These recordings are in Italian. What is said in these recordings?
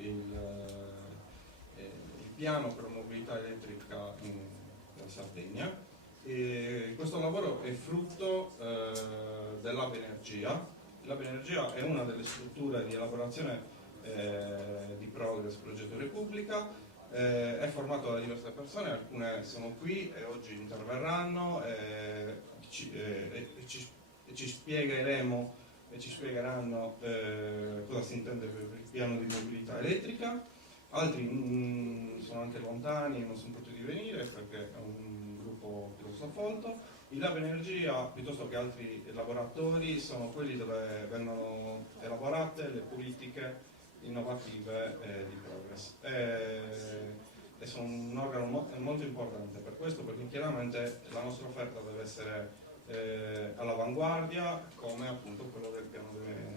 il piano per la mobilità elettrica in Sardegna. E questo lavoro è frutto dell'Hub Energia. L'Hub Energia è una delle strutture di elaborazione di Progress Progetto Repubblica, è formato da diverse persone, alcune sono qui e oggi interverranno e ci spiegheranno cosa si intende per il piano di mobilità elettrica. Altri sono anche lontani e non sono potuti venire perché è un gruppo piuttosto folto. Il Lab Energia, piuttosto che altri laboratori, sono quelli dove vengono elaborate le politiche innovative di Progress. E sono un organo molto importante per questo, perché chiaramente la nostra offerta deve essere all'avanguardia, come appunto quello del piano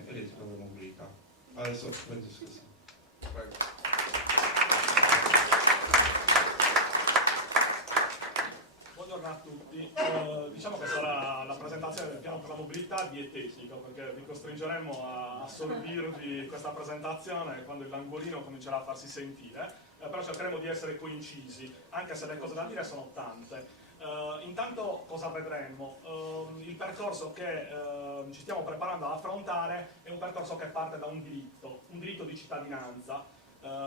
elettrico della mobilità. Adesso Francesco. Prego. Buongiorno a tutti, diciamo che sarà la presentazione del piano per la mobilità dietetico, perché vi costringeremo a assorbirvi questa presentazione quando il languorino comincerà a farsi sentire, però cercheremo di essere coincisi, anche se le cose da dire sono tante. Intanto cosa vedremo? Il percorso che ci stiamo preparando ad affrontare è un percorso che parte da un diritto di cittadinanza,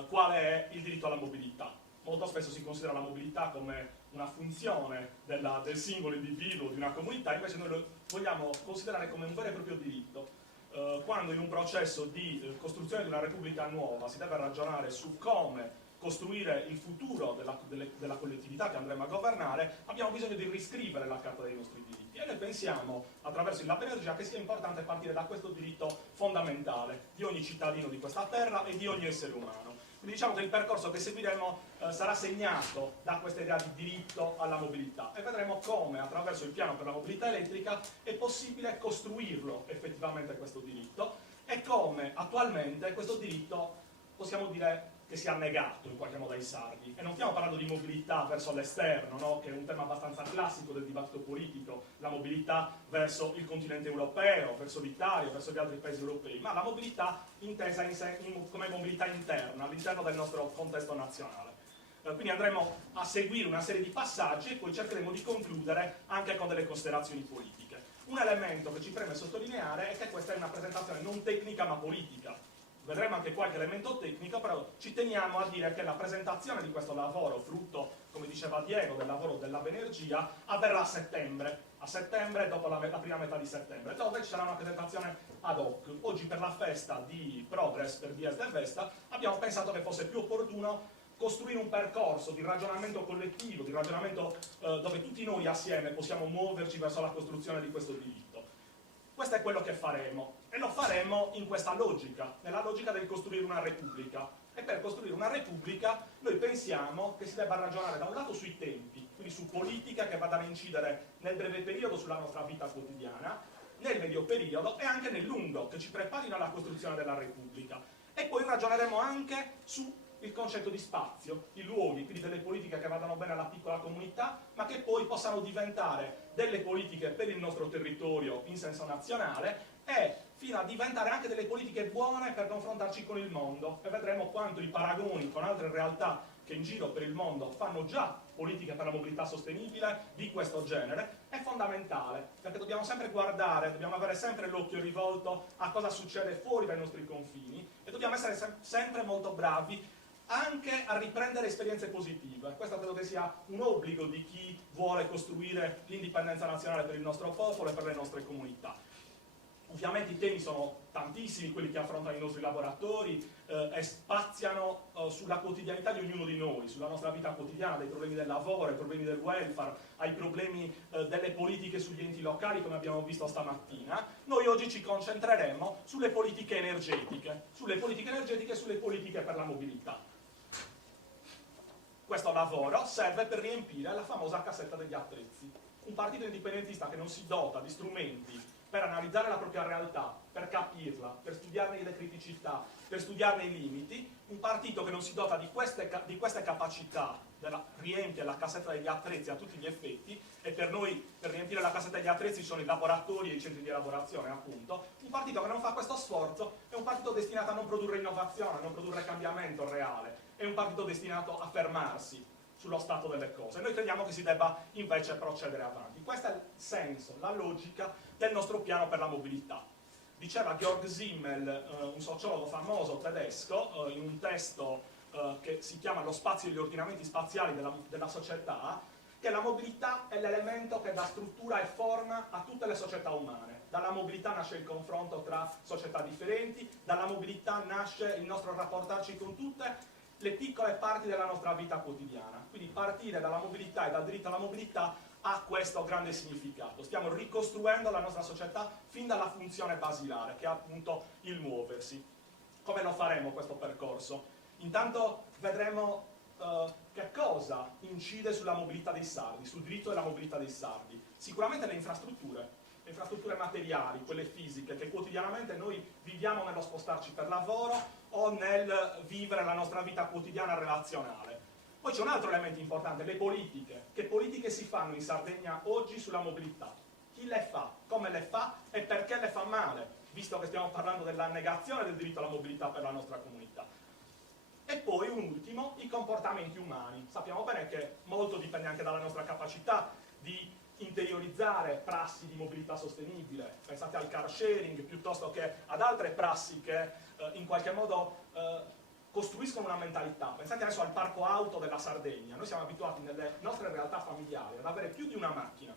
quale è il diritto alla mobilità. Molto spesso si considera la mobilità come una funzione del singolo individuo, di una comunità, invece noi lo vogliamo considerare come un vero e proprio diritto. Quando in un processo di costruzione di una repubblica nuova si deve ragionare su come costruire il futuro della collettività che andremo a governare, abbiamo bisogno di riscrivere la carta dei nostri diritti, e noi pensiamo attraverso il Lab Energia che sia importante partire da questo diritto fondamentale di ogni cittadino di questa terra e di ogni essere umano. Quindi diciamo che il percorso che seguiremo sarà segnato da questa idea di diritto alla mobilità, e vedremo come attraverso il piano per la mobilità elettrica è possibile costruirlo effettivamente questo diritto, e come attualmente questo diritto possiamo dire che sia negato in qualche modo ai sardi. E non stiamo parlando di mobilità verso l'esterno, no? Che è un tema abbastanza classico del dibattito politico, la mobilità verso il continente europeo, verso l'Italia, verso gli altri paesi europei, ma la mobilità intesa come mobilità interna, all'interno del nostro contesto nazionale. Quindi andremo a seguire una serie di passaggi e poi cercheremo di concludere anche con delle considerazioni politiche. Un elemento che ci preme sottolineare è che questa è una presentazione non tecnica ma politica. Vedremo anche qualche elemento tecnico, però ci teniamo a dire che la presentazione di questo lavoro, frutto, come diceva Diego, del lavoro dell'Hub Energia, avverrà a settembre dopo la prima metà di settembre, dove ci sarà una presentazione ad hoc. Oggi per la festa di Progress per Dies del Vesta abbiamo pensato che fosse più opportuno costruire un percorso di ragionamento collettivo, di ragionamento dove tutti noi assieme possiamo muoverci verso la costruzione di questo diritto. Questo è quello che faremo, e lo faremo in questa logica, nella logica del costruire una repubblica. E per costruire una repubblica noi pensiamo che si debba ragionare da un lato sui tempi, quindi su politiche che vadano a incidere nel breve periodo sulla nostra vita quotidiana, nel medio periodo e anche nel lungo, che ci preparino alla costruzione della repubblica. E poi ragioneremo anche su il concetto di spazio, di luoghi, quindi delle politiche che vadano bene alla piccola comunità, ma che poi possano diventare delle politiche per il nostro territorio in senso nazionale, e fino a diventare anche delle politiche buone per confrontarci con il mondo. E vedremo quanto i paragoni con altre realtà che in giro per il mondo fanno già politiche per la mobilità sostenibile di questo genere è fondamentale, perché dobbiamo sempre guardare, dobbiamo avere sempre l'occhio rivolto a cosa succede fuori dai nostri confini, e dobbiamo essere sempre molto bravi anche a riprendere esperienze positive. Questo credo che sia un obbligo di chi vuole costruire l'indipendenza nazionale per il nostro popolo e per le nostre comunità. Ovviamente i temi sono tantissimi, quelli che affrontano i nostri laboratori, e spaziano sulla quotidianità di ognuno di noi, sulla nostra vita quotidiana, dai problemi del lavoro, ai problemi del welfare, ai problemi delle politiche sugli enti locali, come abbiamo visto stamattina. Noi oggi ci concentreremo sulle politiche energetiche e sulle politiche per la mobilità. Questo lavoro serve per riempire la famosa cassetta degli attrezzi. Un partito indipendentista che non si dota di strumenti per analizzare la propria realtà, per capirla, per studiarne le criticità, per studiarne i limiti. Un partito che non si dota di queste capacità, riempie la cassetta degli attrezzi a tutti gli effetti, e per noi per riempire la cassetta degli attrezzi sono i laboratori e i centri di elaborazione, appunto. Un partito che non fa questo sforzo è un partito destinato a non produrre innovazione, a non produrre cambiamento reale, è un partito destinato a fermarsi sullo stato delle cose. Noi crediamo che si debba invece procedere avanti. Questo è il senso, la logica del nostro piano per la mobilità. Diceva Georg Simmel, un sociologo famoso tedesco, in un testo che si chiama Lo spazio e gli ordinamenti spaziali della società, che la mobilità è l'elemento che dà struttura e forma a tutte le società umane. Dalla mobilità nasce il confronto tra società differenti, dalla mobilità nasce il nostro rapportarci con tutte le piccole parti della nostra vita quotidiana. Quindi partire dalla mobilità e dal diritto alla mobilità ha questo grande significato. Stiamo ricostruendo la nostra società fin dalla funzione basilare, che è appunto il muoversi. Come lo faremo questo percorso? Intanto vedremo che cosa incide sulla mobilità dei sardi, sul diritto della mobilità dei sardi. Sicuramente le infrastrutture materiali, quelle fisiche, che quotidianamente noi viviamo nello spostarci per lavoro o nel vivere la nostra vita quotidiana relazionale. Poi c'è un altro elemento importante, le politiche. Che politiche si fanno in Sardegna oggi sulla mobilità? Chi le fa? Come le fa? E perché le fa male? Visto che stiamo parlando della negazione del diritto alla mobilità per la nostra comunità. E poi un ultimo, i comportamenti umani. Sappiamo bene che molto dipende anche dalla nostra capacità di interiorizzare prassi di mobilità sostenibile. Pensate al car sharing piuttosto che ad altre prassi che in qualche modo costruiscono una mentalità. Pensate adesso al parco auto della Sardegna. Noi siamo abituati nelle nostre realtà familiari ad avere più di una macchina,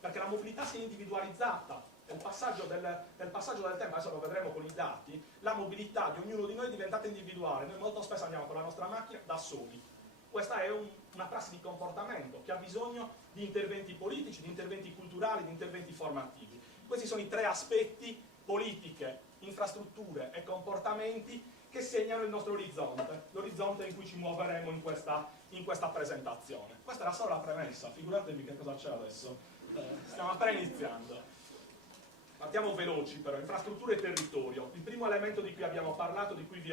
perché la mobilità si è individualizzata. Nel passaggio del tempo, adesso lo vedremo con i dati, la mobilità di ognuno di noi è diventata individuale. Noi molto spesso andiamo con la nostra macchina da soli. Questa è una prassi di comportamento che ha bisogno di interventi politici, di interventi culturali, di interventi formativi. Questi sono i tre aspetti: politiche, infrastrutture e comportamenti, che segnano il nostro orizzonte, l'orizzonte in cui ci muoveremo in questa presentazione. Questa era solo la premessa, figuratevi che cosa c'è adesso. Stiamo appena iniziando. Partiamo veloci però, infrastrutture e territorio. Il primo elemento di cui abbiamo parlato, di cui vi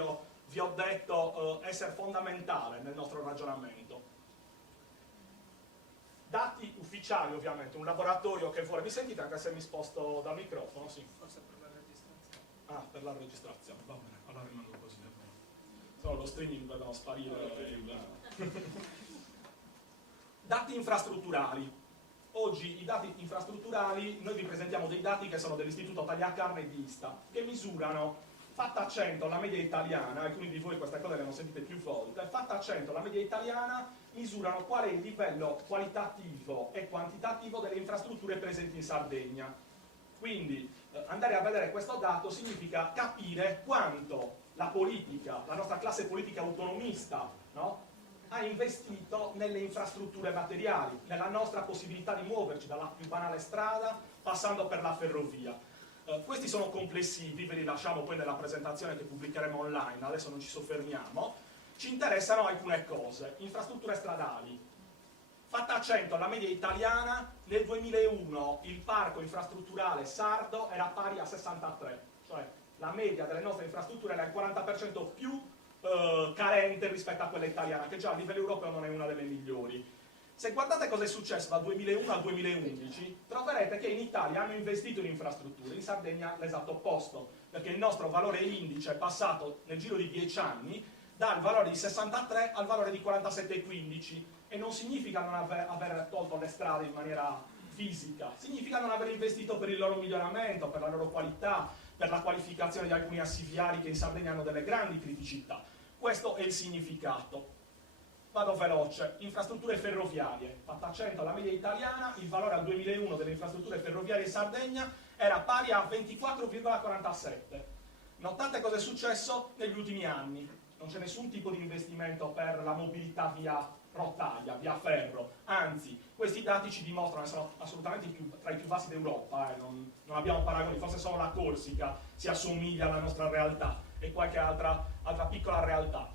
ho detto essere fondamentale nel nostro ragionamento. Dati ufficiali ovviamente, un laboratorio che vuole... Mi sentite anche se mi sposto dal microfono? Sì. Forse per la registrazione. Ah, per la registrazione, va bene, allora rimango così. Solo lo streaming vedono sparire. Dati infrastrutturali. Oggi i dati infrastrutturali, noi vi presentiamo dei dati che sono dell'Istituto Tagliacarne di Ista, che misurano, fatta a 100 la media italiana, alcuni di voi queste cose le hanno sentite più volte, fatta a 100 la media italiana, misurano qual è il livello qualitativo e quantitativo delle infrastrutture presenti in Sardegna. Quindi andare a vedere questo dato significa capire quanto la politica, la nostra classe politica autonomista, no? Ha investito nelle infrastrutture materiali, nella nostra possibilità di muoverci dalla più banale strada passando per la ferrovia. Questi sono complessivi, ve li lasciamo poi nella presentazione che pubblicheremo online, adesso non ci soffermiamo. Ci interessano alcune cose. Infrastrutture stradali. Fatta a 100 la media italiana, nel 2001 il parco infrastrutturale sardo era pari a 63, cioè la media delle nostre infrastrutture era il 40% più carente rispetto a quella italiana, che già a livello europeo non è una delle migliori. Se guardate cosa è successo dal 2001 al 2011, troverete che in Italia hanno investito in infrastrutture, in Sardegna l'esatto opposto, perché il nostro valore indice è passato nel giro di 10 anni dal valore di 63 al valore di 47,15, e non significa non aver tolto le strade in maniera fisica, significa non aver investito per il loro miglioramento, per la loro qualità, per la qualificazione di alcuni assi viari che in Sardegna hanno delle grandi criticità. Questo è il significato. Vado veloce. Infrastrutture ferroviarie. Fatta a 100 la media italiana, il valore al 2001 delle infrastrutture ferroviarie in Sardegna era pari a 24,47. Notate cosa è successo negli ultimi anni. Non c'è nessun tipo di investimento per la mobilità via rotaia, via ferro, anzi questi dati ci dimostrano che sono assolutamente tra i più bassi d'Europa, non abbiamo paragoni, forse solo la Corsica si assomiglia alla nostra realtà e qualche altra piccola realtà.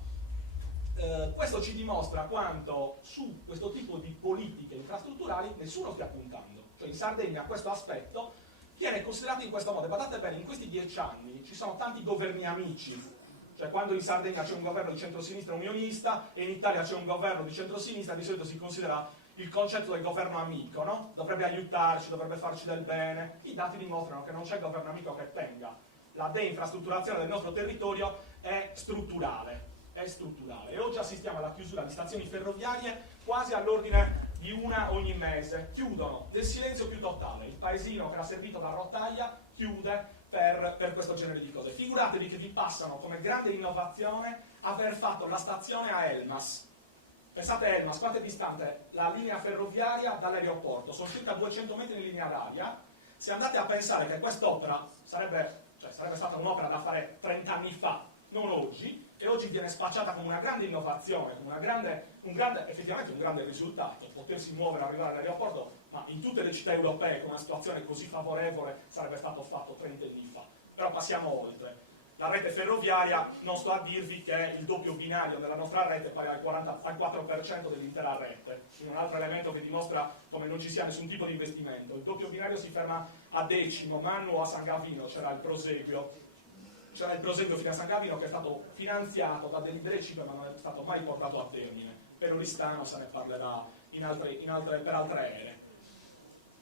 Questo ci dimostra quanto su questo tipo di politiche infrastrutturali nessuno stia puntando, cioè in Sardegna questo aspetto viene considerato in questo modo. E badate bene, in questi 10 anni ci sono tanti governi amici, cioè quando in Sardegna c'è un governo di centrosinistra unionista e in Italia c'è un governo di centrosinistra, di solito si considera il concetto del governo amico, no? Dovrebbe aiutarci, dovrebbe farci del bene. I dati dimostrano che non c'è governo amico che tenga. La deinfrastrutturazione del nostro territorio è strutturale. E oggi assistiamo alla chiusura di stazioni ferroviarie quasi all'ordine di una ogni mese. Chiudono, del silenzio più totale. Il paesino che era servito da rotaia chiude per questo genere di cose. Figuratevi che vi passano come grande innovazione aver fatto la stazione a Elmas. Pensate a Elmas, quanto è distante la linea ferroviaria dall'aeroporto? Sono circa 200 metri in linea d'aria. Se andate a pensare che quest'opera sarebbe stata un'opera da fare 30 anni fa, non oggi, e oggi viene spacciata come una grande innovazione, come effettivamente un grande risultato, potersi muovere e arrivare all'aeroporto, ma in tutte le città europee con una situazione così favorevole sarebbe stato fatto 30 anni fa. Però passiamo oltre. La rete ferroviaria, non sto a dirvi che il doppio binario della nostra rete è pari al 4% dell'intera rete, in un altro elemento che dimostra come non ci sia nessun tipo di investimento. Il doppio binario si ferma a Decimo, Mannu o a San Gavino, c'era il proseguio fino a San Gavino che è stato finanziato da delibere CIPE ma non è stato mai portato a termine. Per Oristano se ne parlerà per altre ere.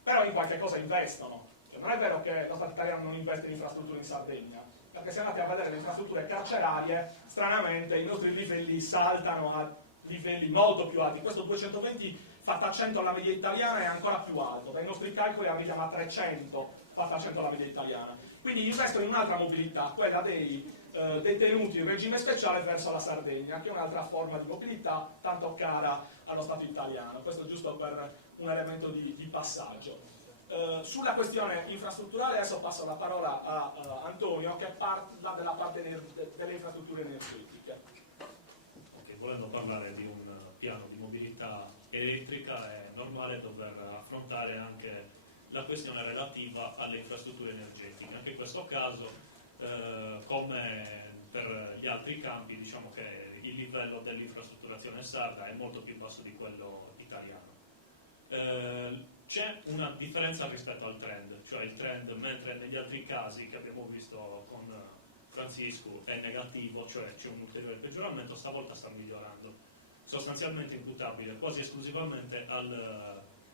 Però in qualche cosa investono. Cioè, non è vero che lo Stato italiano non investe in infrastrutture in Sardegna, perché se andate a vedere le infrastrutture carcerarie, stranamente i nostri livelli saltano a livelli molto più alti. Questo 220 fatta 100 alla media italiana è ancora più alto. Dai nostri calcoli arriviamo a 300 fatta 100 alla media italiana. Quindi investono in un'altra mobilità, quella dei detenuti in regime speciale verso la Sardegna, che è un'altra forma di mobilità tanto cara allo Stato italiano. Questo giusto per un elemento di passaggio. Sulla questione infrastrutturale adesso passo la parola a Antonio che parla della parte delle infrastrutture energetiche. Okay, volendo parlare di un piano di mobilità elettrica è normale dover affrontare anche la questione relativa alle infrastrutture energetiche. Anche in questo caso, come per gli altri campi, diciamo che il livello dell'infrastrutturazione sarda è molto più basso di quello italiano. C'è una differenza rispetto al trend, cioè il trend, mentre negli altri casi che abbiamo visto con Francisco è negativo, cioè c'è un ulteriore peggioramento, stavolta sta migliorando, sostanzialmente imputabile quasi esclusivamente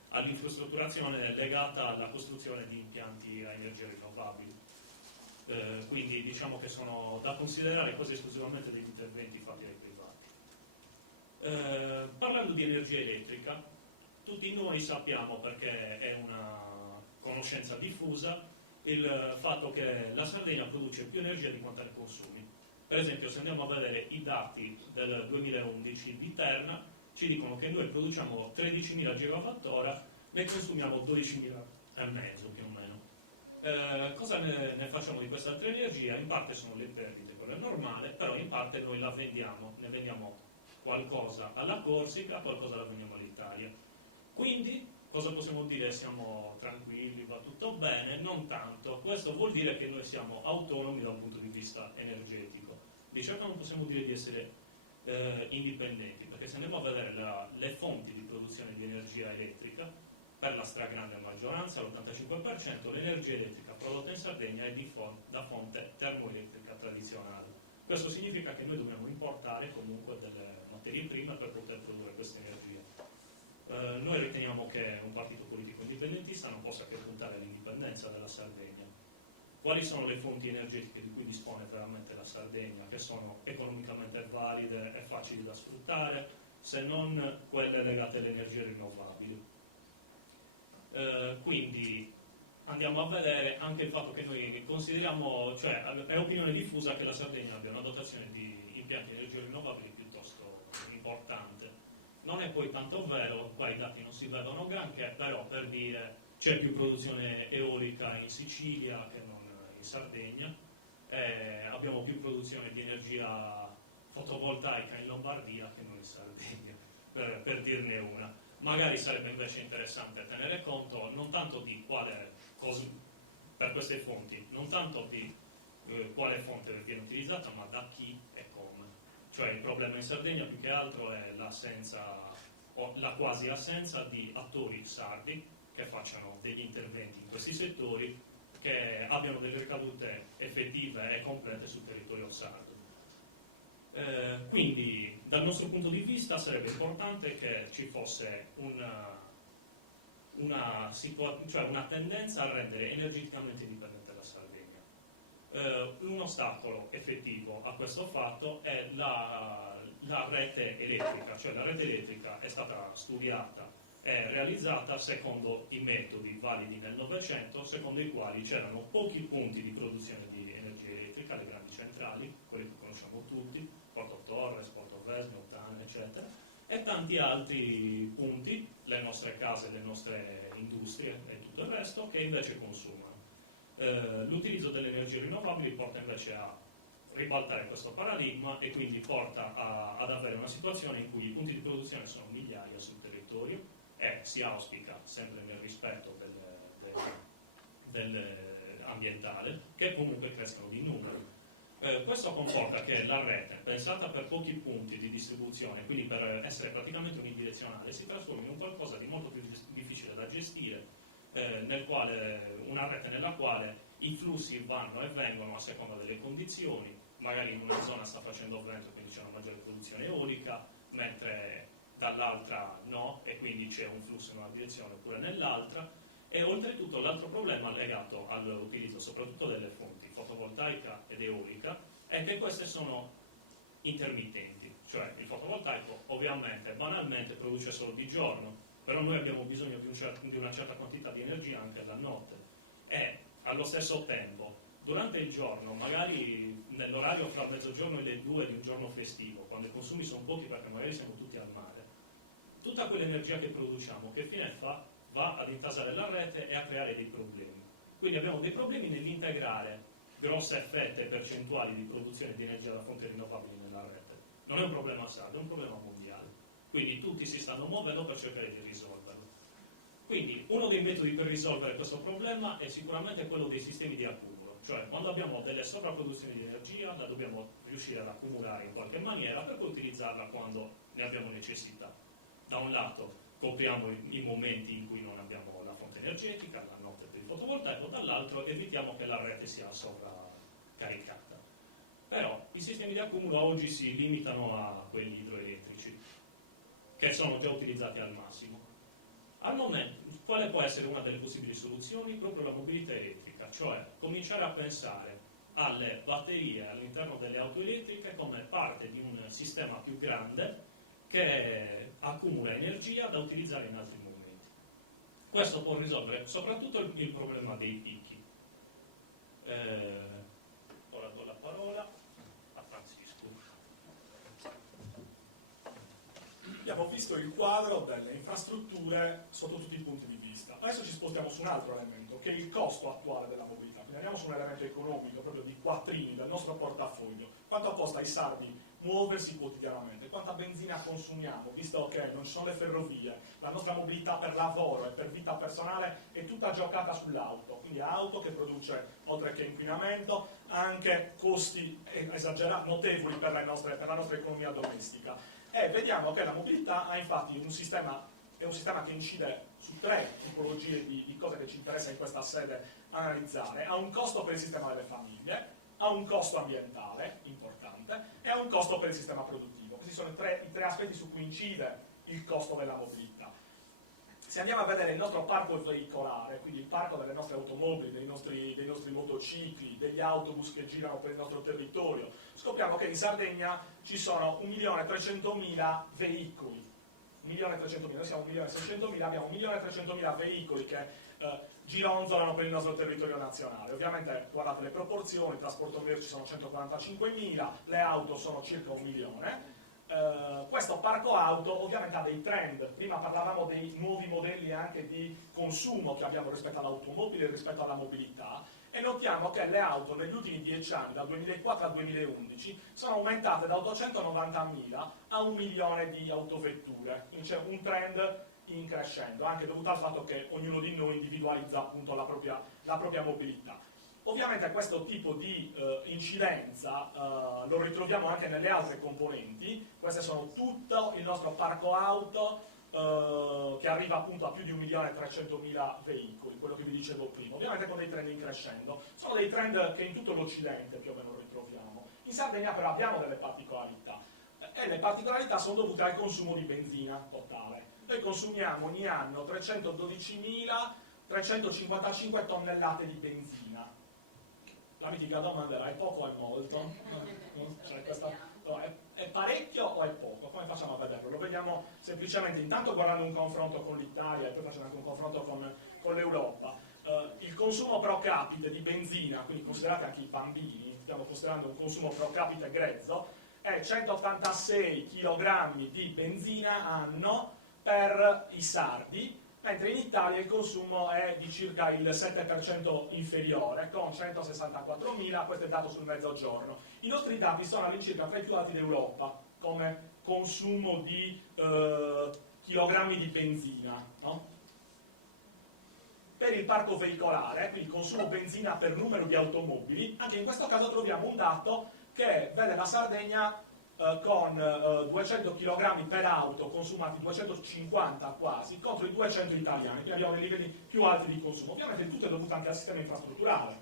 all'infrastrutturazione legata alla costruzione di impianti a energie rinnovabili. Quindi diciamo che sono da considerare quasi esclusivamente degli interventi fatti dai privati. Parlando di energia elettrica, tutti noi sappiamo, perché è una conoscenza diffusa, il fatto che la Sardegna produce più energia di quanta ne consumi. Per esempio, se andiamo a vedere i dati del 2011 di Terna, ci dicono che noi produciamo 13.000 gigawattora, ne consumiamo 12.500 più o meno. Cosa ne facciamo di questa altra energia? In parte sono le perdite, quello è normale, però in parte noi la vendiamo, ne vendiamo qualcosa alla Corsica, qualcosa la vendiamo all'Italia. Quindi, cosa possiamo dire? Siamo tranquilli, va tutto bene? Non tanto. Questo vuol dire che noi siamo autonomi da un punto di vista energetico. Di certo non possiamo dire di essere indipendenti, perché se andiamo a vedere le fonti di produzione di energia elettrica, per la stragrande maggioranza, l'85%, l'energia elettrica prodotta in Sardegna è da fonte termoelettrica tradizionale. Questo significa che noi dobbiamo importare comunque delle materie prime per poter produrre questa energia. Noi riteniamo che un partito politico indipendentista non possa che puntare all'indipendenza della Sardegna. Quali sono le fonti energetiche di cui dispone veramente la Sardegna, che sono economicamente valide e facili da sfruttare, se non quelle legate alle energie rinnovabili? Quindi andiamo a vedere anche il fatto che noi consideriamo, cioè è opinione diffusa che la Sardegna abbia una dotazione di impianti di energie rinnovabili piuttosto importante. Non è poi tanto vero, qua i dati non si vedono granché, però per dire c'è più produzione eolica in Sicilia che non in Sardegna, abbiamo più produzione di energia fotovoltaica in Lombardia che non in Sardegna, per dirne una. Magari sarebbe invece interessante tenere conto non tanto di quale cosa, per queste fonti, non tanto di quale fonte viene utilizzata, ma da chi e come. Cioè il problema in Sardegna più che altro è l'assenza o la quasi assenza di attori sardi che facciano degli interventi in questi settori che abbiano delle ricadute effettive e complete sul territorio sardo. Quindi dal nostro punto di vista sarebbe importante che ci fosse una tendenza a rendere energeticamente indipendente la Sardegna. Un ostacolo effettivo a questo fatto è la rete elettrica, cioè la rete elettrica è stata studiata e realizzata secondo i metodi validi nel Novecento, secondo i quali c'erano pochi punti di produzione di energia elettrica, le grandi centrali, quelli che conosciamo tutti, Porto Torres, Porto Vesme, Ottana, eccetera, e tanti altri punti, le nostre case, le nostre industrie e tutto il resto, che invece consumano. L'utilizzo delle energie rinnovabili porta invece a ribaltare questo paradigma e quindi porta ad avere una situazione in cui i punti di produzione sono migliaia sul territorio e si auspica, sempre nel rispetto dell'ambientale, che comunque crescano di numero. Questo comporta che la rete, pensata per pochi punti di distribuzione, quindi per essere praticamente unidirezionale, si trasforma in un qualcosa di molto più difficile da gestire, una rete nella quale i flussi vanno e vengono a seconda delle condizioni, magari in una zona sta facendo vento, quindi c'è una maggiore produzione eolica, mentre dall'altra no, e quindi c'è un flusso in una direzione oppure nell'altra. E oltretutto l'altro problema legato all'utilizzo soprattutto delle fonti fotovoltaica ed eolica è che queste sono intermittenti, cioè il fotovoltaico ovviamente banalmente produce solo di giorno, però noi abbiamo bisogno di una certa quantità di energia anche la notte e allo stesso tempo durante il giorno, magari nell'orario fra mezzogiorno e le 2 di un giorno festivo, quando i consumi sono pochi perché magari siamo tutti al mare, tutta quell'energia che produciamo che fine fa? Va ad intasare la rete e a creare dei problemi. Quindi abbiamo dei problemi nell'integrare grosse fette percentuali di produzione di energia da fonti rinnovabili nella rete. Non è un problema sardo, è un problema mondiale. Quindi tutti si stanno muovendo per cercare di risolverlo. Quindi uno dei metodi per risolvere questo problema è sicuramente quello dei sistemi di accumulo, cioè quando abbiamo delle sovrapproduzioni di energia la dobbiamo riuscire ad accumulare in qualche maniera per poi utilizzarla quando ne abbiamo necessità. Da un lato copriamo i momenti in cui non abbiamo la fonte energetica, la notte per il fotovoltaico, dall'altro evitiamo che la rete sia sovraccaricata. Però i sistemi di accumulo oggi si limitano a quelli idroelettrici, che sono già utilizzati al massimo. Al momento, quale può essere una delle possibili soluzioni? Proprio la mobilità elettrica, cioè cominciare a pensare alle batterie all'interno delle auto elettriche come parte di un sistema più grande che accumula energia da utilizzare in altri momenti. Questo può risolvere soprattutto il problema dei picchi. Ora do la parola a Francisco. Abbiamo visto il quadro delle infrastrutture sotto tutti i punti di vista. Adesso ci spostiamo su un altro elemento, che è il costo attuale della mobilità. Quindi andiamo su un elemento economico, proprio di quattrini del nostro portafoglio. Quanto costa ai sardi muoversi quotidianamente? Quanta benzina consumiamo, visto che non ci sono le ferrovie, la nostra mobilità per lavoro e per vita personale è tutta giocata sull'auto, quindi auto che produce, oltre che inquinamento, anche costi esagerati, notevoli per la nostra economia domestica. E vediamo che la mobilità ha infatti è un sistema che incide su 3 tipologie di cose che ci interessa in questa sede analizzare. Ha un costo per il sistema delle famiglie, ha un costo ambientale importante e ha un costo per il sistema produttivo. Questi sono i tre aspetti su cui incide il costo della mobilità. Se andiamo a vedere il nostro parco veicolare, quindi il parco delle nostre automobili, dei nostri motocicli, degli autobus che girano per il nostro territorio, scopriamo che in Sardegna ci sono 1.300.000 veicoli. 1.300.000, noi siamo 1.600.000, abbiamo 1.300.000 veicoli che gironzolano per il nostro territorio nazionale. Ovviamente guardate le proporzioni, il trasporto merci sono 145.000, le auto sono circa 1 milione. Questo parco auto ovviamente ha dei trend. Prima parlavamo dei nuovi modelli anche di consumo che abbiamo rispetto all'automobile e rispetto alla mobilità, e notiamo che le auto negli ultimi 10 anni, dal 2004 al 2011, sono aumentate da 890.000 a 1 milione di autovetture. Quindi c'è un trend in crescendo, anche dovuto al fatto che ognuno di noi individualizza appunto la propria mobilità. Ovviamente questo tipo di incidenza lo ritroviamo anche nelle altre componenti. Queste sono tutto il nostro parco auto che arriva appunto a più di 1.300.000 veicoli, quello che vi dicevo prima, ovviamente con dei trend in crescendo. Sono dei trend che in tutto l'Occidente più o meno ritroviamo. In Sardegna però abbiamo delle particolarità, e le particolarità sono dovute al consumo di benzina totale. Noi consumiamo ogni anno 312.355 tonnellate di benzina. La mitica domanda era: è poco o è molto? Cioè, no, è parecchio o è poco? Come facciamo a vederlo? Lo vediamo semplicemente intanto guardando un confronto con l'Italia e poi facendo anche un confronto con l'Europa. Il consumo pro capite di benzina, quindi considerate anche i bambini, stiamo considerando un consumo pro capite grezzo, è 186 kg di benzina anno per i sardi, mentre in Italia il consumo è di circa il 7% inferiore, con 164.000, questo è il dato sul mezzogiorno. I nostri dati sono all'incirca tra i più alti d'Europa come consumo di chilogrammi di benzina, no? Per il parco veicolare, quindi il consumo benzina per numero di automobili, anche in questo caso troviamo un dato che vede la Sardegna con 200 kg per auto consumati, 250 quasi, contro i 200 italiani, quindi abbiamo dei livelli più alti di consumo. Ovviamente tutto è dovuto anche al sistema infrastrutturale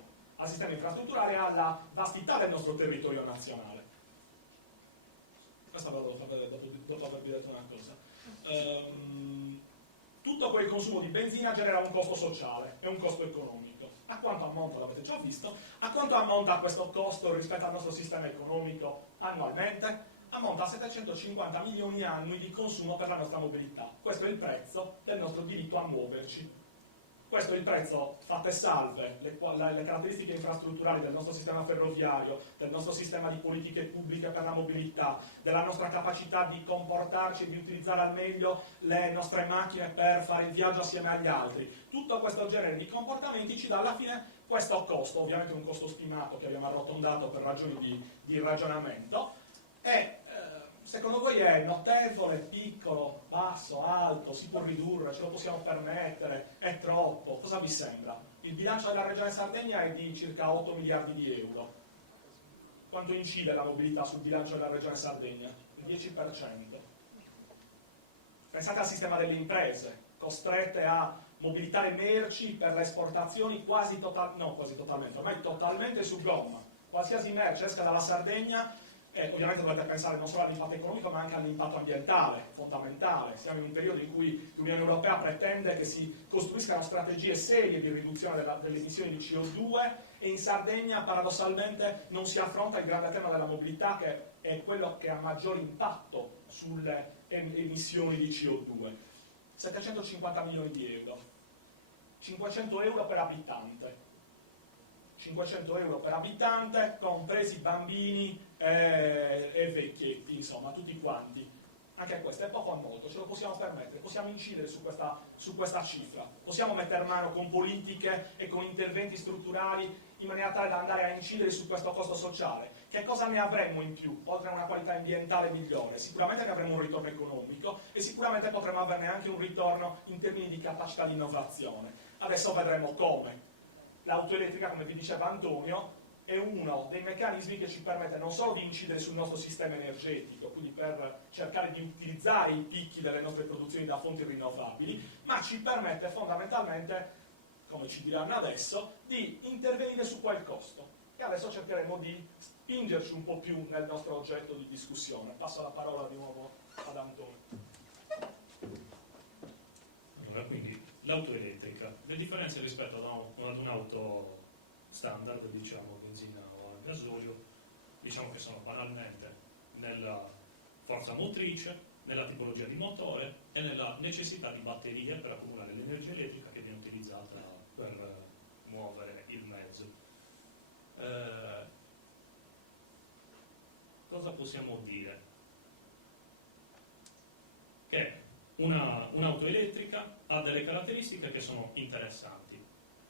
e alla vastità del nostro territorio nazionale. Questo ve lo devo far vedere dopo avervi detto una cosa. Tutto quel consumo di benzina genera un costo sociale e un costo economico. A quanto ammonta, l'avete già visto, a quanto ammonta questo costo rispetto al nostro sistema economico annualmente? Ammonta a 750 milioni annui di consumo per la nostra mobilità. Questo è il prezzo del nostro diritto a muoverci. Questo è il prezzo, fatte salve le caratteristiche infrastrutturali del nostro sistema ferroviario, del nostro sistema di politiche pubbliche per la mobilità, della nostra capacità di comportarci e di utilizzare al meglio le nostre macchine per fare il viaggio assieme agli altri. Tutto questo genere di comportamenti ci dà alla fine questo costo, ovviamente un costo stimato che abbiamo arrotondato per ragioni di ragionamento, e secondo voi è notevole, piccolo, basso, alto, si può ridurre, ce lo possiamo permettere, è troppo? Cosa vi sembra? Il bilancio della Regione Sardegna è di circa 8 miliardi di euro. Quanto incide la mobilità sul bilancio della Regione Sardegna? Il 10%. Pensate al sistema delle imprese, costrette a mobilitare merci per le esportazioni ormai totalmente su gomma. Qualsiasi merce esca dalla Sardegna, ovviamente dovete pensare non solo all'impatto economico ma anche all'impatto ambientale, fondamentale. Siamo in un periodo in cui l'Unione Europea pretende che si costruiscano strategie serie di riduzione delle emissioni di CO2 e in Sardegna paradossalmente non si affronta il grande tema della mobilità, che è quello che ha maggior impatto sulle emissioni di CO2. 750 milioni di euro, 500 euro per abitante. 500 euro per abitante, compresi bambini e vecchietti, insomma, tutti quanti. Anche questo è poco o molto, ce lo possiamo permettere, possiamo incidere su questa cifra, possiamo mettere mano con politiche e con interventi strutturali in maniera tale da andare a incidere su questo costo sociale. Che cosa ne avremmo in più, oltre a una qualità ambientale migliore? Sicuramente ne avremo un ritorno economico e sicuramente potremo averne anche un ritorno in termini di capacità di innovazione. Adesso vedremo come. L'auto elettrica, come vi diceva Antonio, è uno dei meccanismi che ci permette non solo di incidere sul nostro sistema energetico, quindi per cercare di utilizzare i picchi delle nostre produzioni da fonti rinnovabili, ma ci permette fondamentalmente, come ci diranno adesso, di intervenire su quel costo. E adesso cercheremo di spingerci un po' più nel nostro oggetto di discussione. Passo la parola di nuovo ad Antonio. Allora, quindi l'auto elettrica, le differenze rispetto ad un'auto standard, diciamo benzina o a gasolio, diciamo che sono banalmente nella forza motrice, nella tipologia di motore e nella necessità di batterie per accumulare l'energia elettrica che viene utilizzata per muovere il mezzo. Cosa possiamo dire? Che un'auto elettrica ha delle caratteristiche che sono interessanti,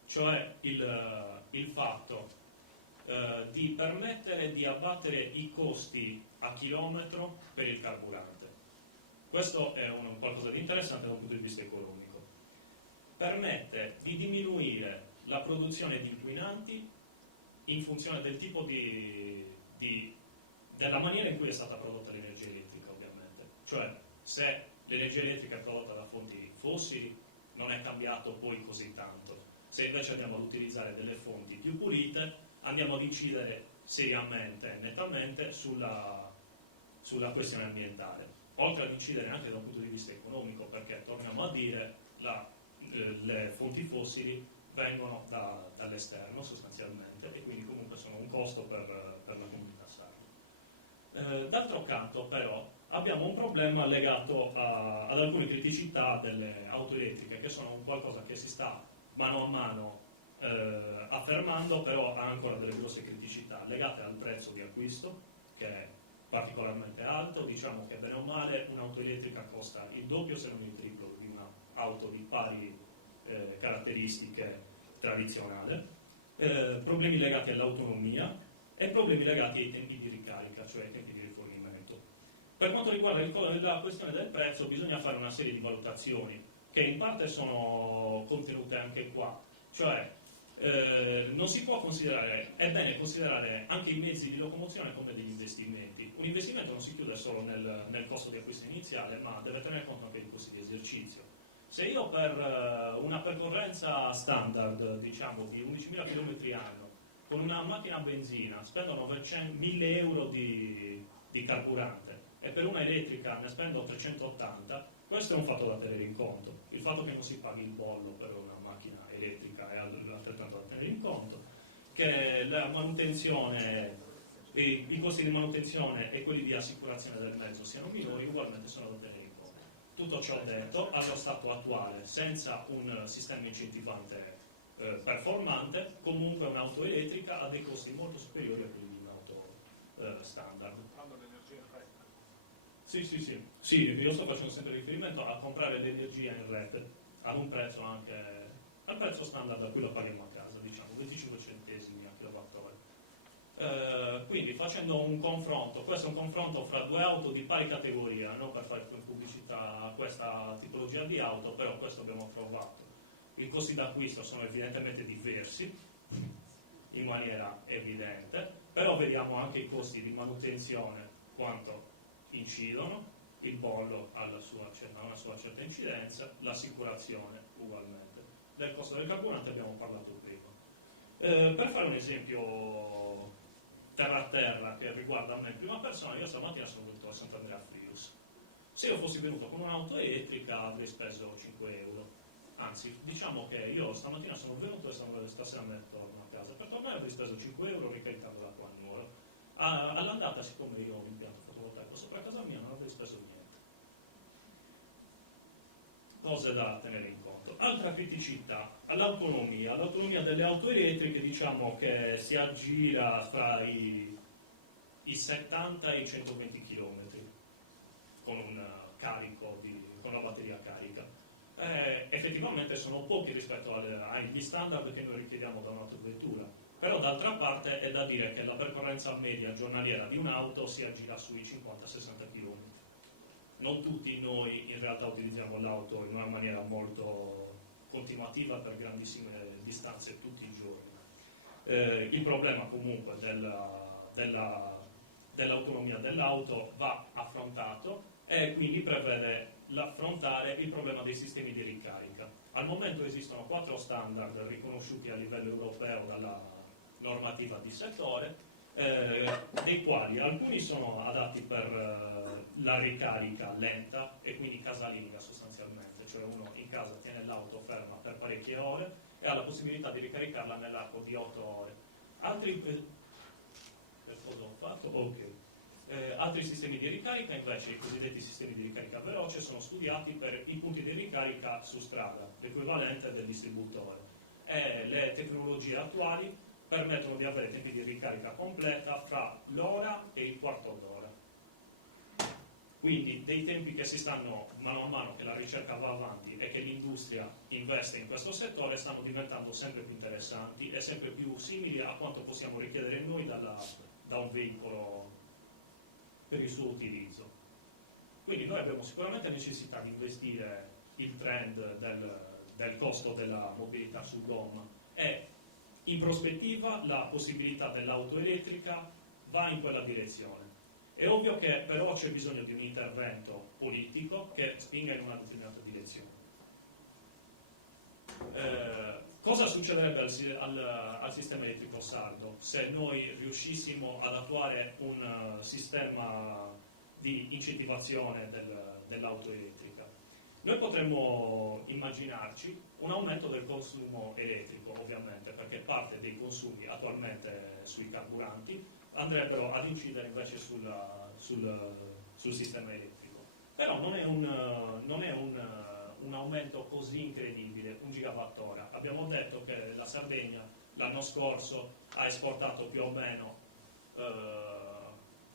cioè il fatto di permettere di abbattere i costi a chilometro per il carburante. Questo è qualcosa di interessante da un punto di vista economico. Permette di diminuire la produzione di inquinanti in funzione del tipo della maniera in cui è stata prodotta l'energia elettrica, ovviamente. Cioè, se l'energia elettrica prodotta da fonti fossili non è cambiato poi così tanto. Se invece andiamo ad utilizzare delle fonti più pulite, andiamo ad incidere seriamente e nettamente sulla questione ambientale, oltre ad incidere anche da un punto di vista economico, perché torniamo a dire le fonti fossili vengono dall'esterno sostanzialmente e quindi comunque sono un costo per la comunità sarda. D'altro canto però abbiamo un problema legato ad alcune criticità delle auto elettriche, che sono un qualcosa che si sta mano a mano affermando, però ha ancora delle grosse criticità legate al prezzo di acquisto, che è particolarmente alto. Diciamo che bene o male un'auto elettrica costa il doppio se non il triplo di un'auto di pari caratteristiche tradizionale, problemi legati all'autonomia e problemi legati ai tempi di ricarica, cioè ai tempi di rifornimento. Per quanto riguarda la questione del prezzo, bisogna fare una serie di valutazioni che in parte sono contenute anche qua, cioè non si può considerare, è bene considerare anche i mezzi di locomozione come degli investimenti. Un investimento non si chiude solo nel costo di acquisto iniziale, ma deve tenere conto anche di costi di esercizio. Se io per una percorrenza standard, diciamo di 11.000 km anno, con una macchina a benzina spendo 1.000 euro di carburante e per una elettrica ne spendo 380, questo è un fatto da tenere in conto. Il fatto che non si paghi il bollo per una macchina elettrica è altrettanto da tenere in conto, che la manutenzione, i costi di manutenzione e quelli di assicurazione del mezzo siano minori, ugualmente sono da tenere in conto. Tutto ciò detto, allo stato attuale, senza un sistema incentivante performante, comunque un'auto elettrica ha dei costi molto superiori a quelli di un'auto standard. Comprando l'energia in retta. Sì, io sto facendo sempre riferimento a comprare l'energia in rete ad un prezzo anche al prezzo standard a cui lo paghiamo a casa, diciamo 25 centesimi a kilowattora. Quindi facendo un confronto, questo è un confronto fra due auto di pari categoria, non per fare pubblicità a questa tipologia di auto, però questo abbiamo trovato. I costi d'acquisto sono evidentemente diversi, in maniera evidente, però vediamo anche i costi di manutenzione, quanto incidono, il bollo ha una sua certa incidenza, l'assicurazione ugualmente. Del costo del carburante abbiamo parlato prima. Per fare un esempio terra a terra che riguarda me in prima persona, io stamattina sono venuto a Sant'Andrea Frius. Se io fossi venuto con un'auto elettrica avrei speso 5 euro. Anzi, diciamo che io stamattina sono venuto e stasera me ne torno a casa. Per tornare avrei speso 5 euro ricaricandola qua a Nuoro. All'andata, siccome io ho un impianto fotovoltaico sopra casa mia, non avrei speso niente. Cose da tenere in conto. Altra criticità, l'autonomia. L'autonomia delle auto elettriche diciamo che si aggira fra i 70 e i 120 km con un carico con la batteria carica. Effettivamente sono pochi rispetto agli standard che noi richiediamo da un'autovettura, però d'altra parte è da dire che la percorrenza media giornaliera di un'auto si aggira sui 50-60 km. Non tutti noi in realtà utilizziamo l'auto in una maniera molto continuativa per grandissime distanze tutti i giorni. Il problema comunque dell'autonomia dell'auto va affrontato e quindi prevede l'affrontare il problema dei sistemi di ricarica. Al momento esistono 4 standard riconosciuti a livello europeo dalla normativa di settore, dei quali alcuni sono adatti per la ricarica lenta e quindi casalinga sostanzialmente, cioè uno in casa tiene l'auto ferma per parecchie ore e ha la possibilità di ricaricarla nell'arco di 8 ore. Altri sistemi di ricarica invece, i cosiddetti sistemi di ricarica veloce, sono studiati per i punti di ricarica su strada, l'equivalente del distributore. E le tecnologie attuali permettono di avere tempi di ricarica completa fra l'ora e il quarto d'ora. Quindi dei tempi che si stanno, mano a mano che la ricerca va avanti e che l'industria investe in questo settore, stanno diventando sempre più interessanti e sempre più simili a quanto possiamo richiedere noi da un veicolo per il suo utilizzo. Quindi noi abbiamo sicuramente necessità di investire il trend del costo della mobilità su gomma e in prospettiva la possibilità dell'auto elettrica va in quella direzione. È ovvio che però c'è bisogno di un intervento politico che spinga in una determinata direzione. Cosa succederebbe al sistema elettrico sardo se noi riuscissimo ad attuare un sistema di incentivazione dell'auto elettrica? Noi potremmo immaginarci un aumento del consumo elettrico, ovviamente, perché parte dei consumi attualmente sui carburanti andrebbero ad incidere invece sul sistema elettrico. Però non è un aumento così incredibile, 1 gigawattora. Abbiamo detto che la Sardegna l'anno scorso ha esportato più o meno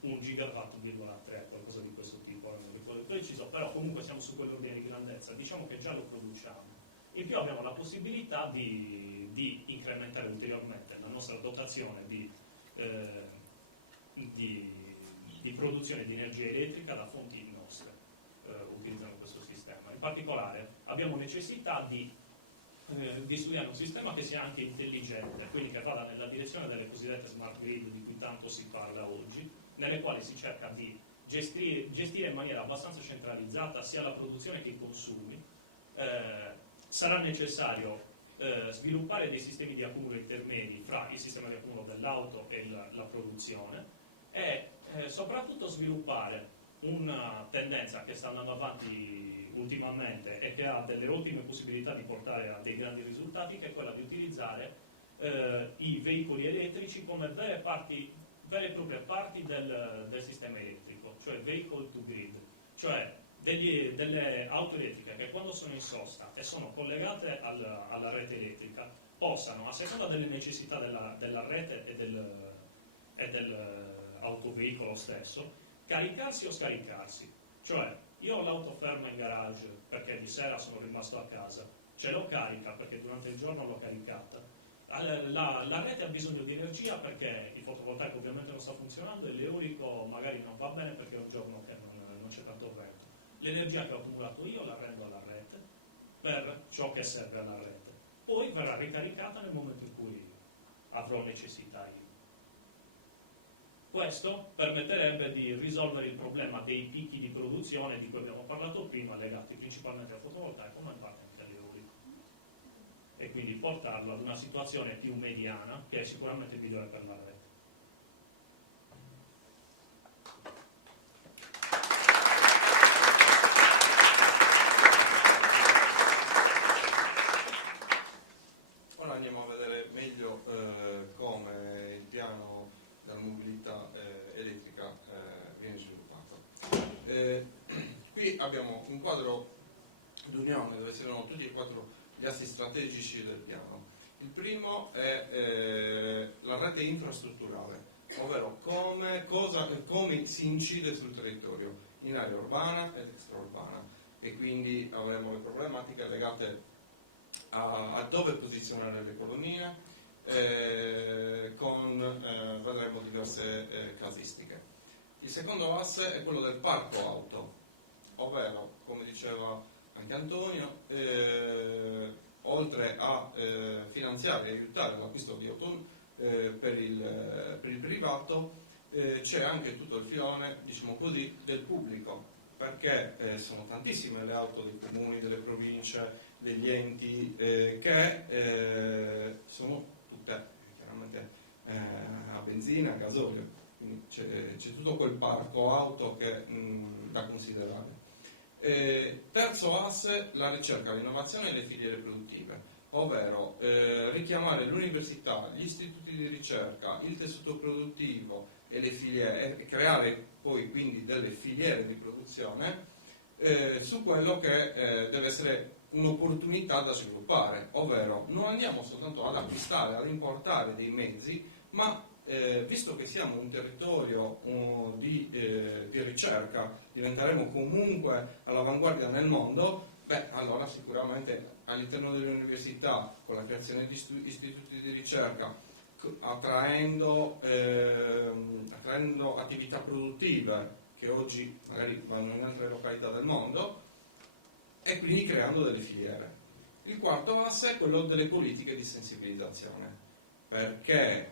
1 gigawatt,3, qualcosa di questo tipo, non ricordo il preciso, però comunque siamo su quell'ordine di grandezza, diciamo che già lo produciamo. In più abbiamo la possibilità di incrementare ulteriormente la nostra dotazione di produzione di energia elettrica da fonti nostre, utilizzando questo sistema. In particolare abbiamo necessità di studiare un sistema che sia anche intelligente, quindi che vada nella direzione delle cosiddette smart grid di cui tanto si parla oggi, nelle quali si cerca di gestire in maniera abbastanza centralizzata sia la produzione che i consumi. Sarà necessario sviluppare dei sistemi di accumulo intermedi fra il sistema di accumulo dell'auto e la produzione e soprattutto sviluppare una tendenza che sta andando avanti ultimamente e che ha delle ottime possibilità di portare a dei grandi risultati, che è quella di utilizzare i veicoli elettrici come vere e proprie parti del sistema elettrico, cioè vehicle to grid, cioè delle auto elettriche che quando sono in sosta e sono collegate alla rete elettrica possano, a seconda delle necessità della rete e dell'autoveicolo stesso, caricarsi o scaricarsi. Cioè, io ho l'auto ferma in garage perché di sera sono rimasto a casa, ce l'ho carica perché durante il giorno l'ho caricata. La rete ha bisogno di energia perché il fotovoltaico ovviamente non sta funzionando e l'eolico magari non va bene perché è un giorno che non c'è tanto vento. L'energia che ho accumulato io la rendo alla rete per ciò che serve alla rete. Poi verrà ricaricata nel momento in cui avrò necessità io. Questo permetterebbe di risolvere il problema dei picchi di produzione di cui abbiamo parlato prima, legati principalmente al fotovoltaico, ma in parte anche all'eolico. E quindi portarlo ad una situazione più mediana, che è sicuramente migliore per la rete. Ora andiamo a vedere meglio come il piano della mobilità elettrica viene sviluppato. Qui abbiamo un quadro d'unione dove si vedono tutti e 4 gli assi strategici del piano. Il primo è la rete infrastrutturale, ovvero come si incide sul territorio in area urbana ed extraurbana, e quindi avremo le problematiche legate a dove posizionare le colonie, vedremo diverse casistiche. Il secondo asse è quello del parco auto, ovvero, come diceva anche Antonio, oltre a finanziare e aiutare l'acquisto di auto per il privato, c'è anche tutto il filone, diciamo così, del pubblico, perché sono tantissime le auto dei comuni, delle province, degli enti che sono tutte chiaramente a benzina, a gasolio, quindi c'è tutto quel parco auto che da considerare. Terzo asse, la ricerca, l'innovazione e le filiere produttive, ovvero richiamare l'università, gli istituti di ricerca, il tessuto produttivo e le filiere, e creare poi quindi delle filiere di produzione su quello che deve essere un'opportunità da sviluppare, ovvero non andiamo soltanto ad acquistare, ad importare dei mezzi, ma visto che siamo un territorio di ricerca, diventeremo comunque all'avanguardia nel mondo, allora sicuramente all'interno delle università, con la creazione di istituti di ricerca, attraendo attività produttive che oggi magari vanno in altre località del mondo, e quindi creando delle filiere. Il quarto asse è quello delle politiche di sensibilizzazione, perché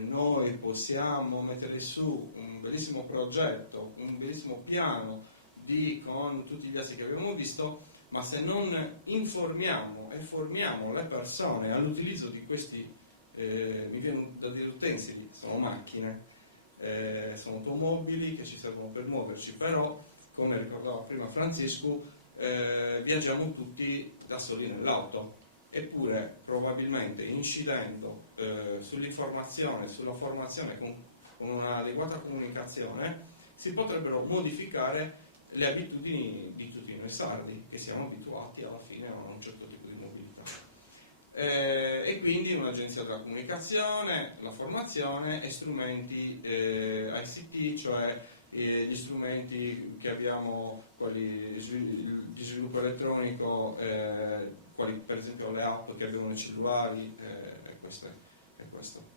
noi possiamo mettere su un bellissimo progetto, un bellissimo piano con tutti gli assi che abbiamo visto, ma se non informiamo e formiamo le persone all'utilizzo di questi, mi viene da dire utensili, sono macchine, sono automobili che ci servono per muoverci, però, come ricordava prima Francisco, viaggiamo tutti da soli nell'auto, eppure probabilmente incidendo sull'informazione, sulla formazione con un'adeguata comunicazione, si potrebbero modificare le abitudini di tutti noi sardi, che siamo abituati alla fine a un certo tipo di mobilità. E quindi un'agenzia della comunicazione, la formazione e strumenti ICT, cioè gli strumenti che abbiamo, quelli di sviluppo elettronico, quali per esempio le app che abbiamo nei cellulari, e questo.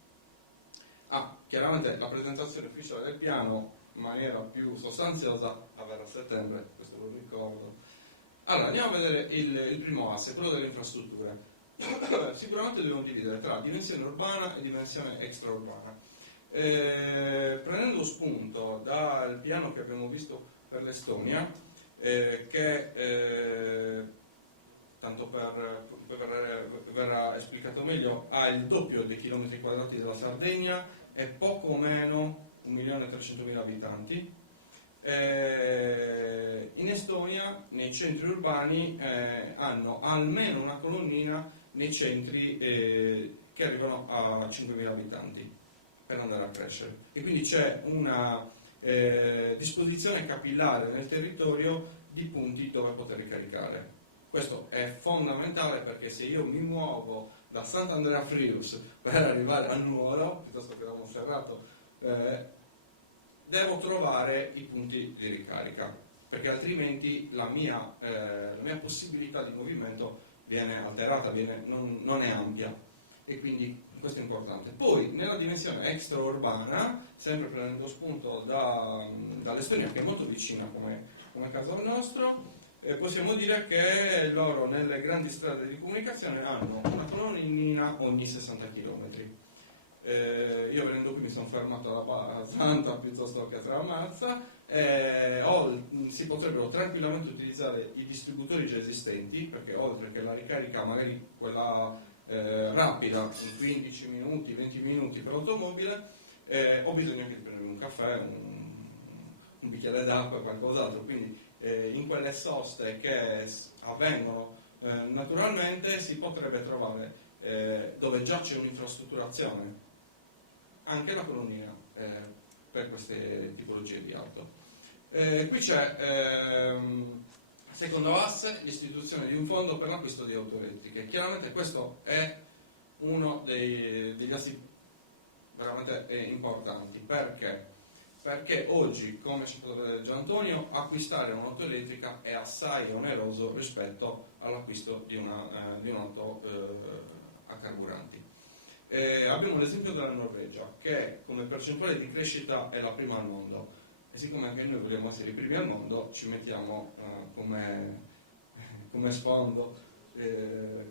Chiaramente la presentazione ufficiale del piano in maniera più sostanziosa avverrà a settembre, questo lo ricordo. Allora, andiamo a vedere il primo asse, quello delle infrastrutture. Sicuramente dobbiamo dividere tra dimensione urbana e dimensione extraurbana. Prendendo spunto dal piano che abbiamo visto per l'Estonia, che tanto per verrà esplicato meglio, ha il doppio dei chilometri quadrati della Sardegna e poco meno 1.300.000 abitanti. In Estonia, nei centri urbani, hanno almeno una colonnina nei centri che arrivano a 5.000 abitanti per andare a crescere. E quindi c'è una disposizione capillare nel territorio di punti dove poter ricaricare. Questo è fondamentale, perché se io mi muovo da Sant'Andrea Frius per arrivare a Nuoro, piuttosto che da Monferrato, devo trovare i punti di ricarica, perché altrimenti la mia possibilità di movimento viene alterata, non è ampia, e quindi questo è importante. Poi nella dimensione extraurbana, sempre prendendo spunto dall'Estonia, che è molto vicina come caso nostro, possiamo dire che loro nelle grandi strade di comunicazione hanno una colonnina ogni 60 km. Io venendo qui mi sono fermato a Santa piuttosto che a Tramazza, si potrebbero tranquillamente utilizzare i distributori già esistenti, perché oltre che la ricarica magari quella rapida in 15 minuti, 20 minuti per l'automobile, ho bisogno anche di prendere un caffè, un bicchiere d'acqua e qualcos'altro, quindi in quelle soste che avvengono naturalmente si potrebbe trovare, dove già c'è un'infrastrutturazione, anche la colonnina per queste tipologie di auto. Qui c'è, secondo asse, l'istituzione di un fondo per l'acquisto di auto elettriche. Chiaramente questo è uno degli assi veramente importanti. Perché oggi, come ci potrebbe vedere Gian Antonio, acquistare un'auto elettrica è assai oneroso rispetto all'acquisto di un'auto a carburanti. Abbiamo l'esempio della Norvegia, che come percentuale di crescita è la prima al mondo, e siccome anche noi vogliamo essere i primi al mondo, ci mettiamo come sfondo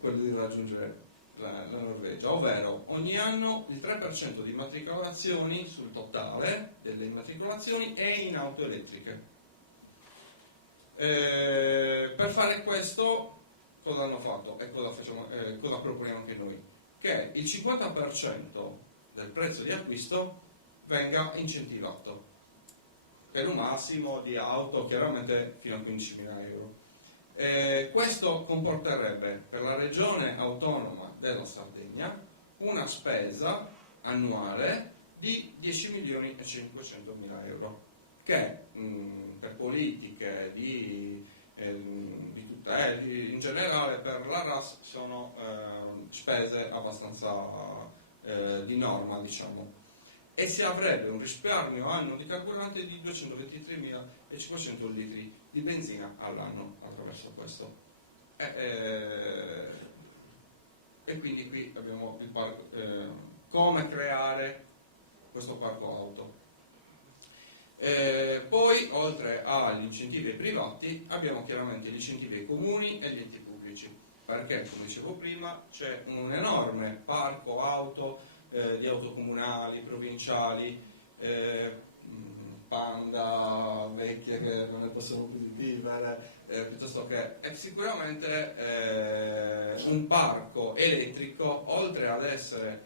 quello di raggiungere la Norvegia, ovvero ogni anno il 3% di immatricolazioni sul totale delle immatricolazioni è in auto elettriche. Per fare questo cosa hanno fatto e cosa proponiamo anche noi? Che il 50% del prezzo di acquisto venga incentivato per un massimo di auto chiaramente fino a 15.000 euro. Questo comporterebbe per la regione autonoma della Sardegna una spesa annuale di 10.500.000 euro, che per politiche di tutela in generale per la RAS sono spese abbastanza di norma, diciamo, e si avrebbe un risparmio annuo di carburante di 223.500 litri di benzina all'anno attraverso questo. E quindi qui abbiamo il parco, come creare questo parco auto. Poi, oltre agli incentivi ai privati, abbiamo chiaramente gli incentivi ai comuni e agli enti pubblici, perché, come dicevo prima, c'è un enorme parco auto, di auto comunali, provinciali, Panda vecchie che non ne possono più di vivere, piuttosto che sicuramente un parco elettrico, oltre ad essere,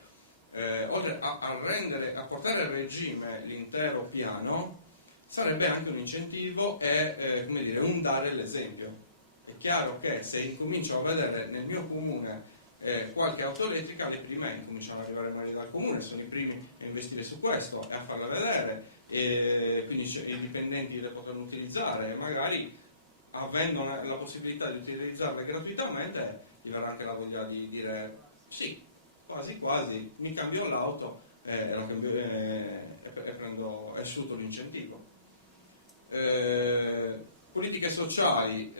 oltre a portare a regime l'intero piano, sarebbe anche un incentivo e come dire, un dare l'esempio. È chiaro che se incomincio a vedere nel mio comune qualche auto elettrica, le prime incominciano ad arrivare mani dal comune, sono i primi a investire su questo e a farla vedere, e quindi i dipendenti le potranno utilizzare e magari, avendo la possibilità di utilizzarle gratuitamente, gli verrà anche la voglia di dire sì, quasi quasi mi cambio l'auto e sfrutto l'incentivo. Politiche sociali,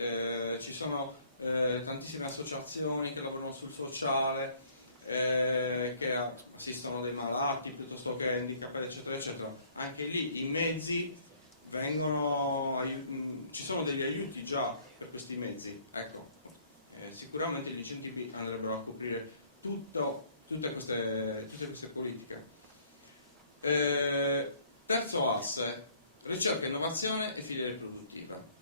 ci sono tantissime associazioni che lavorano sul sociale, che assistono dei malati piuttosto che handicapati, eccetera, eccetera. Anche lì i mezzi vengono, ci sono degli aiuti già per questi mezzi. Ecco, sicuramente gli incentivi andrebbero a coprire tutte queste politiche. Terzo asse, ricerca, innovazione e filiere produttive.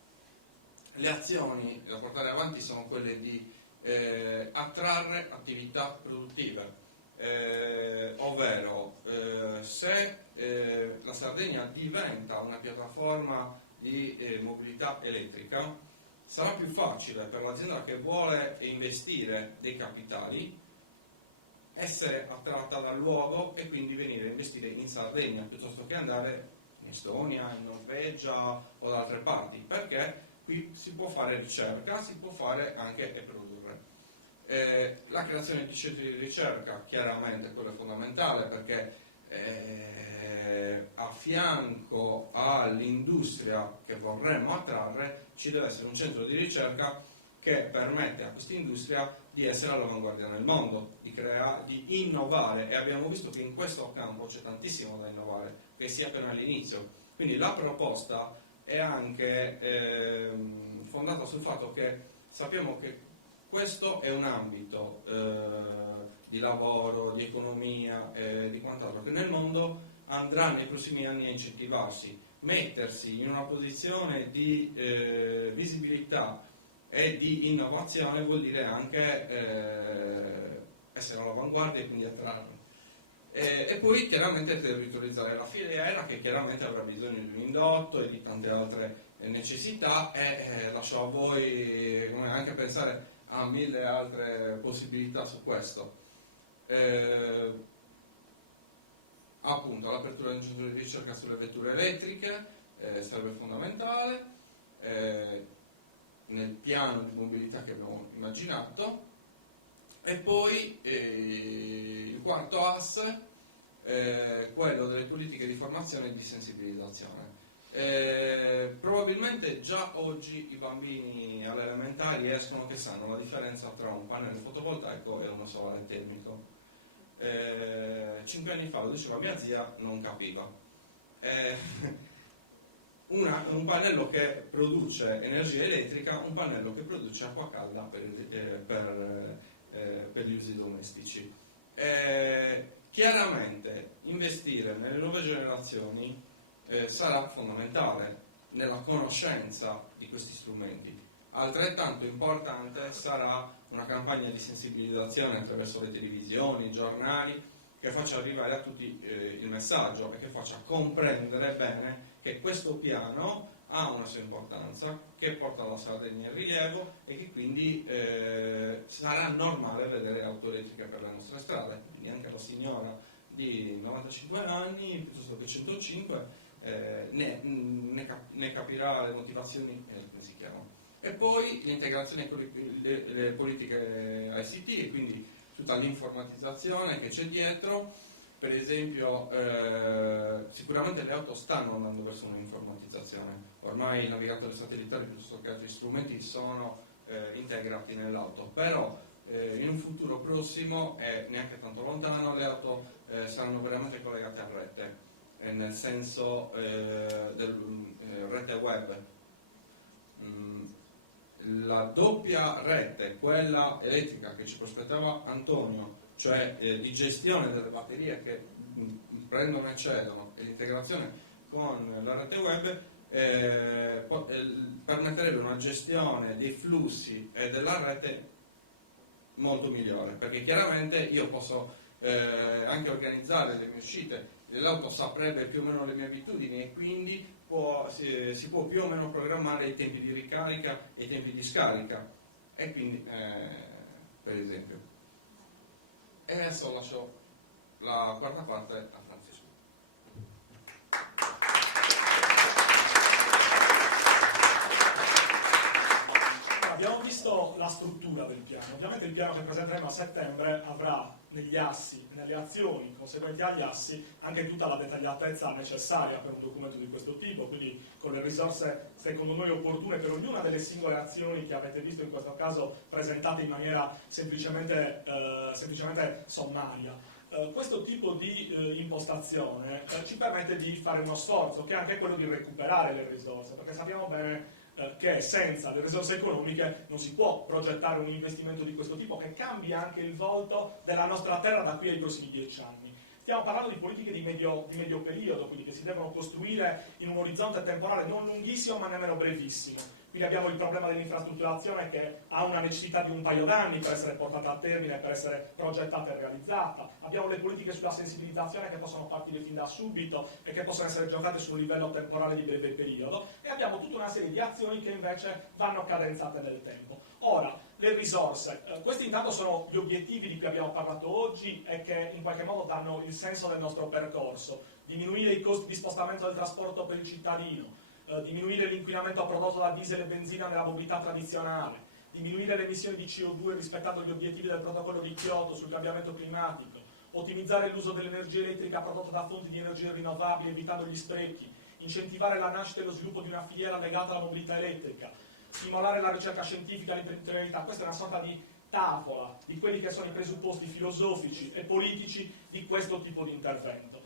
Le azioni da portare avanti sono quelle di attrarre attività produttive, ovvero se la Sardegna diventa una piattaforma di mobilità elettrica, sarà più facile per l'azienda che vuole investire dei capitali essere attratta dal luogo e quindi venire a investire in Sardegna piuttosto che andare in Estonia, in Norvegia o da altre parti, perché qui si può fare ricerca, si può fare anche e produrre. La creazione di centri di ricerca, chiaramente quello è fondamentale, perché a fianco all'industria che vorremmo attrarre ci deve essere un centro di ricerca che permette a questa industria di essere all'avanguardia nel mondo, di innovare, e abbiamo visto che in questo campo c'è tantissimo da innovare, che sia appena all'inizio. Quindi la proposta è anche fondata sul fatto che sappiamo che questo è un ambito di lavoro, di economia, di quant'altro, che nel mondo andrà nei prossimi anni a incentivarsi. Mettersi in una posizione di visibilità e di innovazione vuol dire anche essere all'avanguardia e quindi attrarre. E poi chiaramente territorializzare la filiera, che chiaramente avrà bisogno di un indotto e di tante altre necessità, e lascio a voi anche pensare a 1000 altre possibilità su questo. Appunto, l'apertura di un centro di ricerca sulle vetture elettriche sarebbe fondamentale nel piano di mobilità che abbiamo immaginato. E poi il quarto asse, quello delle politiche di formazione e di sensibilizzazione. Probabilmente già oggi i bambini alle elementari escono che sanno la differenza tra un pannello fotovoltaico e uno solare termico. 5 anni fa lo diceva mia zia, non capiva. Un pannello che produce energia elettrica, un pannello che produce acqua calda per gli usi domestici. Chiaramente investire nelle nuove generazioni sarà fondamentale nella conoscenza di questi strumenti. Altrettanto importante sarà una campagna di sensibilizzazione attraverso le televisioni, i giornali, che faccia arrivare a tutti il messaggio e che faccia comprendere bene che questo piano ha una sua importanza, che porta la Sardegna in rilievo e che quindi sarà normale vedere auto elettriche per le nostre strade. Quindi anche la signora di 95 anni, piuttosto che 105, ne capirà le motivazioni e come si chiamano. E poi l'integrazione con le politiche ICT, e quindi tutta l'informatizzazione che c'è dietro. Per esempio, sicuramente le auto stanno andando verso un'informatizzazione. Ormai i navigatori satellitari piuttosto che altri strumenti sono integrati nell'auto, però in un futuro prossimo e neanche tanto lontano le auto saranno veramente collegate a rete, nel senso rete web. La doppia rete, quella elettrica che ci prospettava Antonio, cioè di gestione delle batterie che prendono e cedono, e l'integrazione con la rete web permetterebbe una gestione dei flussi e della rete molto migliore, perché chiaramente io posso anche organizzare le mie uscite, l'auto saprebbe più o meno le mie abitudini e quindi si può più o meno programmare i tempi di ricarica e i tempi di scarica, e quindi per esempio. E adesso lascio la quarta parte a Francisco. Abbiamo visto la struttura del piano. Ovviamente il piano che presenteremo a settembre avrà negli assi, nelle azioni conseguenti agli assi, anche tutta la dettagliatezza necessaria per un documento di questo tipo, quindi con le risorse secondo noi opportune per ognuna delle singole azioni che avete visto in questo caso presentate in maniera semplicemente sommaria. Questo tipo di impostazione ci permette di fare uno sforzo, che è anche quello di recuperare le risorse, perché sappiamo bene che senza le risorse economiche non si può progettare un investimento di questo tipo che cambia anche il volto della nostra terra da qui ai prossimi 10 anni. Stiamo parlando di politiche di medio periodo, quindi che si devono costruire in un orizzonte temporale non lunghissimo ma nemmeno brevissimo. Quindi abbiamo il problema dell'infrastrutturazione che ha una necessità di un paio d'anni per essere portata a termine, per essere progettata e realizzata. Abbiamo le politiche sulla sensibilizzazione che possono partire fin da subito e che possono essere giocate su un livello temporale di breve periodo, e abbiamo tutta una serie di azioni che invece vanno cadenzate nel tempo. Ora, le risorse. Questi intanto sono gli obiettivi di cui abbiamo parlato oggi e che in qualche modo danno il senso del nostro percorso. Diminuire i costi di spostamento del trasporto per il cittadino, diminuire l'inquinamento prodotto da diesel e benzina nella mobilità tradizionale, diminuire le emissioni di CO2 rispettando gli obiettivi del protocollo di Kyoto sul cambiamento climatico, ottimizzare l'uso dell'energia elettrica prodotta da fonti di energie rinnovabili evitando gli sprechi, incentivare la nascita e lo sviluppo di una filiera legata alla mobilità elettrica, stimolare la ricerca scientifica e l'imprenditorialità. Questa è una sorta di tavola di quelli che sono i presupposti filosofici e politici di questo tipo di intervento.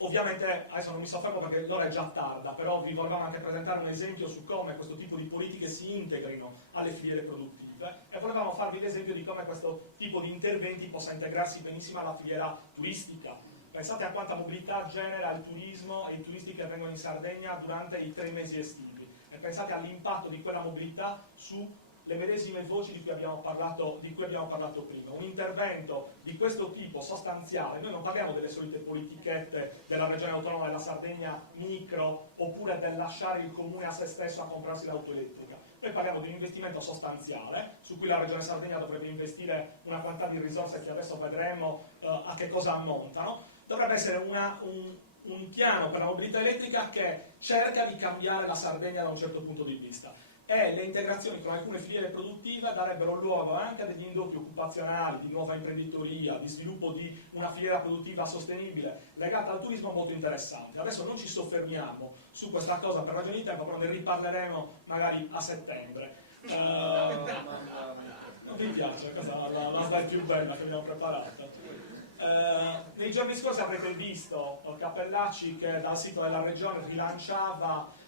Ovviamente adesso non mi soffermo perché l'ora è già tarda, però vi volevamo anche presentare un esempio su come questo tipo di politiche si integrino alle filiere produttive, e volevamo farvi l'esempio di come questo tipo di interventi possa integrarsi benissimo alla filiera turistica. Pensate a quanta mobilità genera il turismo e i turisti che vengono in Sardegna durante i 3 mesi estivi, e pensate all'impatto di quella mobilità su le medesime voci di cui abbiamo parlato prima. Un intervento di questo tipo sostanziale, noi non parliamo delle solite politichette della regione autonoma della Sardegna micro, oppure del lasciare il comune a se stesso a comprarsi l'auto elettrica. Noi parliamo di un investimento sostanziale su cui la regione Sardegna dovrebbe investire una quantità di risorse che adesso vedremo a che cosa ammontano. Dovrebbe essere un piano per la mobilità elettrica che cerca di cambiare la Sardegna da un certo punto di vista. E le integrazioni con alcune filiere produttive darebbero luogo anche a degli indotti occupazionali, di nuova imprenditoria, di sviluppo di una filiera produttiva sostenibile legata al turismo molto interessante. Adesso non ci soffermiamo su questa cosa per ragioni di tempo, però ne riparleremo magari a settembre. Non vi piace? Questa è la slide più bella che abbiamo preparato. Nei giorni scorsi avrete visto Cappellacci che dal sito della regione rilanciava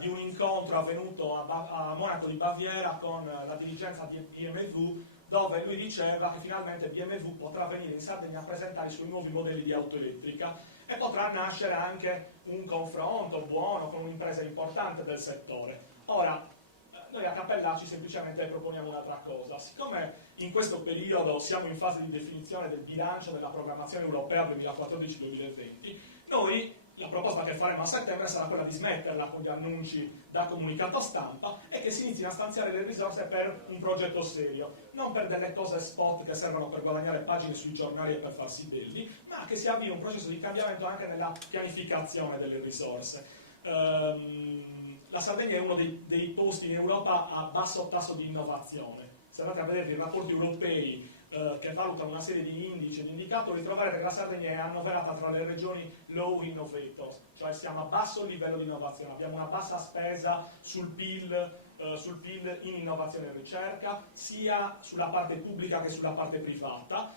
di un incontro avvenuto a Monaco di Baviera con la dirigenza di BMW, dove lui diceva che finalmente BMW potrà venire in Sardegna a presentare i suoi nuovi modelli di auto elettrica, e potrà nascere anche un confronto buono con un'impresa importante del settore. Ora, noi a Cappellacci semplicemente proponiamo un'altra cosa. Siccome in questo periodo siamo in fase di definizione del bilancio della programmazione europea 2014-2020, noi la proposta che faremo a settembre sarà quella di smetterla con gli annunci da comunicato stampa e che si inizino a stanziare le risorse per un progetto serio, non per delle cose spot che servono per guadagnare pagine sui giornali e per farsi belli, ma che si avvii un processo di cambiamento anche nella pianificazione delle risorse. La Sardegna è uno dei posti in Europa a basso tasso di innovazione. Se andate a vedere i rapporti europei che valutano una serie di indici e di indicatori, troverete che la Sardegna è annoverata tra le regioni low innovators, cioè siamo a basso livello di innovazione, abbiamo una bassa spesa sul PIL in innovazione e ricerca, sia sulla parte pubblica che sulla parte privata.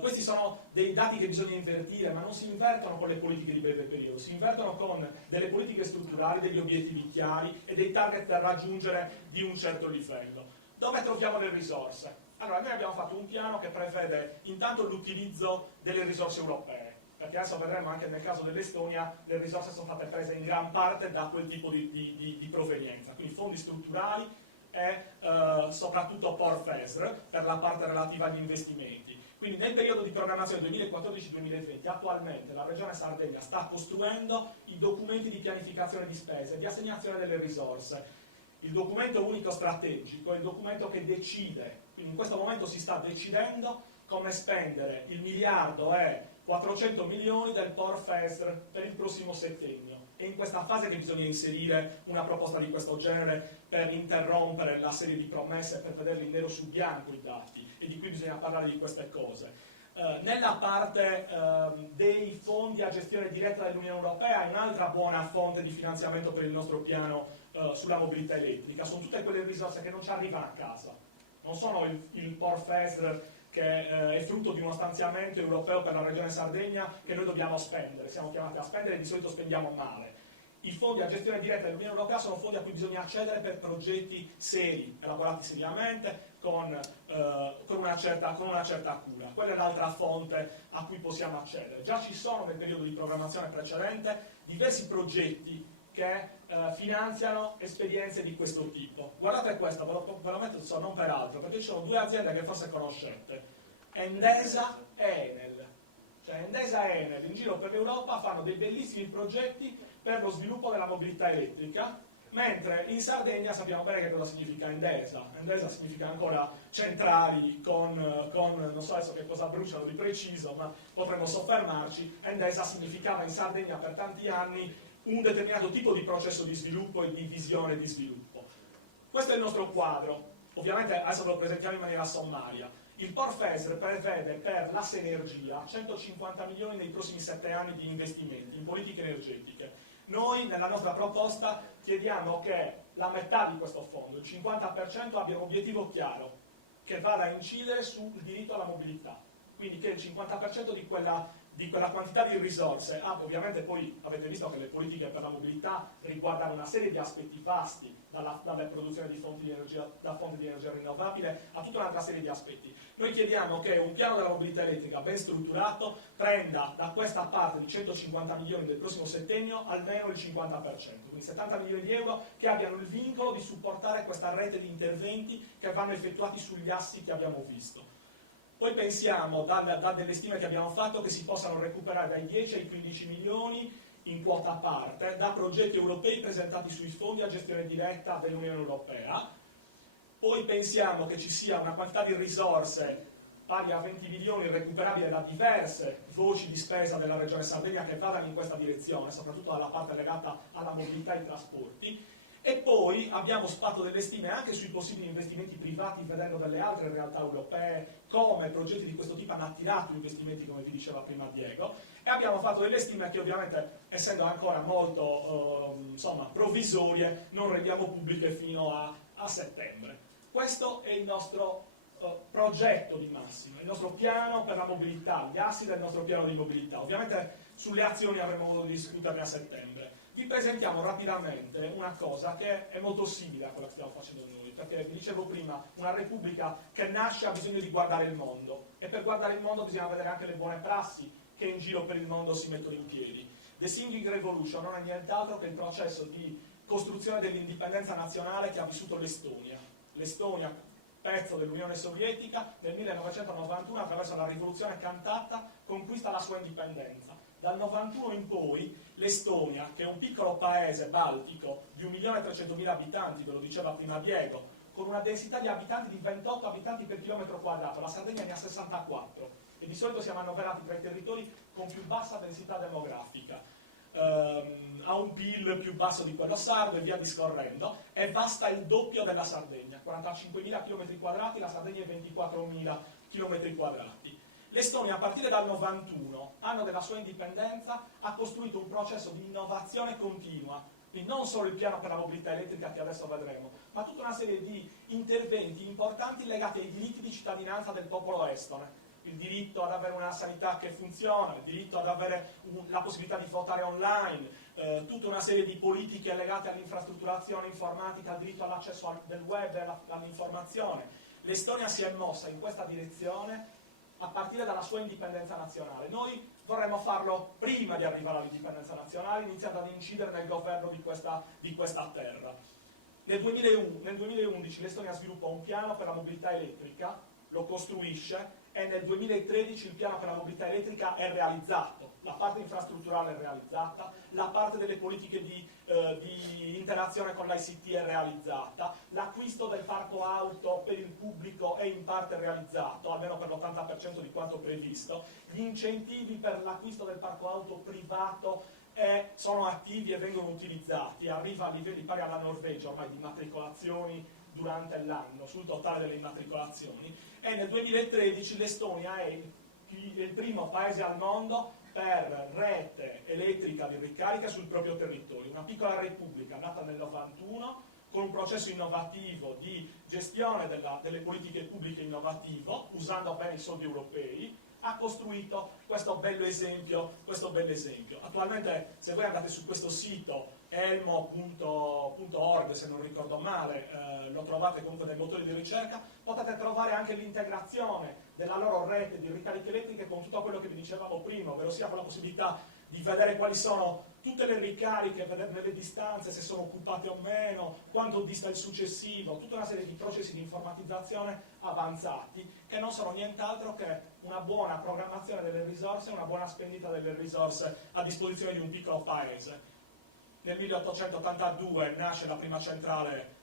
Questi sono dei dati che bisogna invertire, ma non si invertono con le politiche di breve periodo, si invertono con delle politiche strutturali, degli obiettivi chiari e dei target da raggiungere di un certo livello. Dove troviamo le risorse? Allora, noi abbiamo fatto un piano che prevede intanto l'utilizzo delle risorse europee. perché adesso vedremo anche nel caso dell'Estonia le risorse sono state prese in gran parte da quel tipo di provenienza, quindi fondi strutturali e soprattutto POR-FESR per la parte relativa agli investimenti. Quindi nel periodo di programmazione 2014-2020 attualmente la Regione Sardegna sta costruendo i documenti di pianificazione di spese, di assegnazione delle risorse. Il documento unico strategico è il documento che decide, quindi in questo momento si sta decidendo come spendere il 1.400 milioni del POR-FESR per il prossimo settennio. È in questa fase che bisogna inserire una proposta di questo genere per interrompere la serie di promesse, per vederli nero su bianco i dati, e di cui bisogna parlare di queste cose. Nella parte dei fondi a gestione diretta dell'Unione Europea è un'altra buona fonte di finanziamento per il nostro piano sulla mobilità elettrica. Sono tutte quelle risorse che non ci arrivano a casa, non sono il POR-FESR che è frutto di uno stanziamento europeo per la Regione Sardegna che noi dobbiamo spendere, siamo chiamati a spendere e di solito spendiamo male. I fondi a gestione diretta dell'Unione Europea sono fondi a cui bisogna accedere per progetti seri, elaborati seriamente, con una certa cura. Quella è l'altra fonte a cui possiamo accedere. Già ci sono nel periodo di programmazione precedente diversi progetti che finanziano esperienze di questo tipo. Guardate questo, ve lo metto non per altro, perché ci sono due aziende che forse conoscete, Endesa e Enel. Cioè Endesa e Enel in giro per l'Europa fanno dei bellissimi progetti per lo sviluppo della mobilità elettrica, mentre in Sardegna sappiamo bene che cosa significa Endesa. Endesa significa ancora centrali con non so adesso che cosa bruciano di preciso, ma potremmo soffermarci. Endesa significava in Sardegna per tanti anni un determinato tipo di processo di sviluppo e di visione di sviluppo. Questo è il nostro quadro. Ovviamente adesso ve lo presentiamo in maniera sommaria. Il POR-FESR prevede per la Senergia 150 milioni nei prossimi 7 anni di investimenti in politiche energetiche. Noi nella nostra proposta chiediamo che la metà di questo fondo, il 50%, abbia un obiettivo chiaro, che vada a incidere sul diritto alla mobilità. Quindi che il 50% di quella quantità di risorse, ovviamente poi avete visto che le politiche per la mobilità riguardano una serie di aspetti vasti, dalla produzione di fonti di energia rinnovabile a tutta un'altra serie di aspetti. Noi chiediamo che un piano della mobilità elettrica ben strutturato prenda da questa parte di 150 milioni del prossimo settennio almeno il 50%, quindi 70 milioni di euro che abbiano il vincolo di supportare questa rete di interventi che vanno effettuati sugli assi che abbiamo visto. Poi pensiamo, da delle stime che abbiamo fatto, che si possano recuperare dai 10 ai 15 milioni in quota parte da progetti europei presentati sui fondi a gestione diretta dell'Unione Europea. Poi pensiamo che ci sia una quantità di risorse pari a 20 milioni recuperabile da diverse voci di spesa della Regione Sardegna che vadano in questa direzione, soprattutto dalla parte legata alla mobilità e ai trasporti. E poi abbiamo fatto delle stime anche sui possibili investimenti privati, vedendo delle altre realtà europee come progetti di questo tipo hanno attirato investimenti, come vi diceva prima Diego, e abbiamo fatto delle stime che ovviamente, essendo ancora molto provvisorie, non rendiamo pubbliche fino a settembre. Questo è il nostro progetto di massima, il nostro piano per la mobilità, gli assi del nostro piano di mobilità. Ovviamente sulle azioni avremo modo di discuterne a settembre. Vi presentiamo rapidamente una cosa che è molto simile a quella che stiamo facendo noi, perché vi dicevo prima, una repubblica che nasce ha bisogno di guardare il mondo, e per guardare il mondo bisogna vedere anche le buone prassi che in giro per il mondo si mettono in piedi. The Singing Revolution non è nient'altro che il processo di costruzione dell'indipendenza nazionale che ha vissuto l'Estonia. L'Estonia, pezzo dell'Unione Sovietica, nel 1991 attraverso la rivoluzione cantata conquista la sua indipendenza. Dal 91 in poi l'Estonia, che è un piccolo paese baltico di 1.300.000 abitanti, ve lo diceva prima Diego, con una densità di abitanti di 28 abitanti per chilometro quadrato, la Sardegna ne ha 64, e di solito siamo annoverati tra i territori con più bassa densità demografica, ha un PIL più basso di quello sardo e via discorrendo, è vasta il doppio della Sardegna, 45.000 km quadrati, la Sardegna è 24.000 km quadrati. L'Estonia a partire dal 91, anno della sua indipendenza, ha costruito un processo di innovazione continua, quindi non solo il piano per la mobilità elettrica che adesso vedremo, ma tutta una serie di interventi importanti legati ai diritti di cittadinanza del popolo estone. Il diritto ad avere una sanità che funziona, il diritto ad avere la possibilità di votare online, tutta una serie di politiche legate all'infrastrutturazione informatica, al diritto all'accesso del web e all'informazione. L'Estonia si è mossa in questa direzione a partire dalla sua indipendenza nazionale. Noi vorremmo farlo prima di arrivare all'indipendenza nazionale, iniziando ad incidere nel governo di questa terra. Nel 2011 l'Estonia sviluppa un piano per la mobilità elettrica, lo costruisce, e nel 2013 il piano per la mobilità elettrica è realizzato, la parte infrastrutturale è realizzata, la parte delle politiche di interazione con l'ICT è realizzata, l'acquisto del parco auto per il pubblico è in parte realizzato, almeno per l'80% di quanto previsto, gli incentivi per l'acquisto del parco auto privato sono attivi e vengono utilizzati, arriva a livelli pari alla Norvegia ormai di immatricolazioni durante l'anno, sul totale delle immatricolazioni, e nel 2013 l'Estonia è il primo paese al mondo per rete elettrica di ricarica sul proprio territorio, una piccola repubblica nata nel 91 con un processo innovativo di gestione delle politiche pubbliche innovativo, usando bene i soldi europei, ha costruito questo bello esempio. Attualmente, se voi andate su questo sito elmo.org, se non ricordo male, lo trovate comunque nei motori di ricerca, potete trovare anche l'integrazione della loro rete di ricariche elettriche con tutto quello che vi dicevamo prima, ovvero sia con la possibilità di vedere quali sono tutte le ricariche, vederne le distanze, se sono occupate o meno, quanto dista il successivo, tutta una serie di processi di informatizzazione avanzati che non sono nient'altro che una buona programmazione delle risorse, una buona spendita delle risorse a disposizione di un piccolo paese. Nel 1882 nasce la prima centrale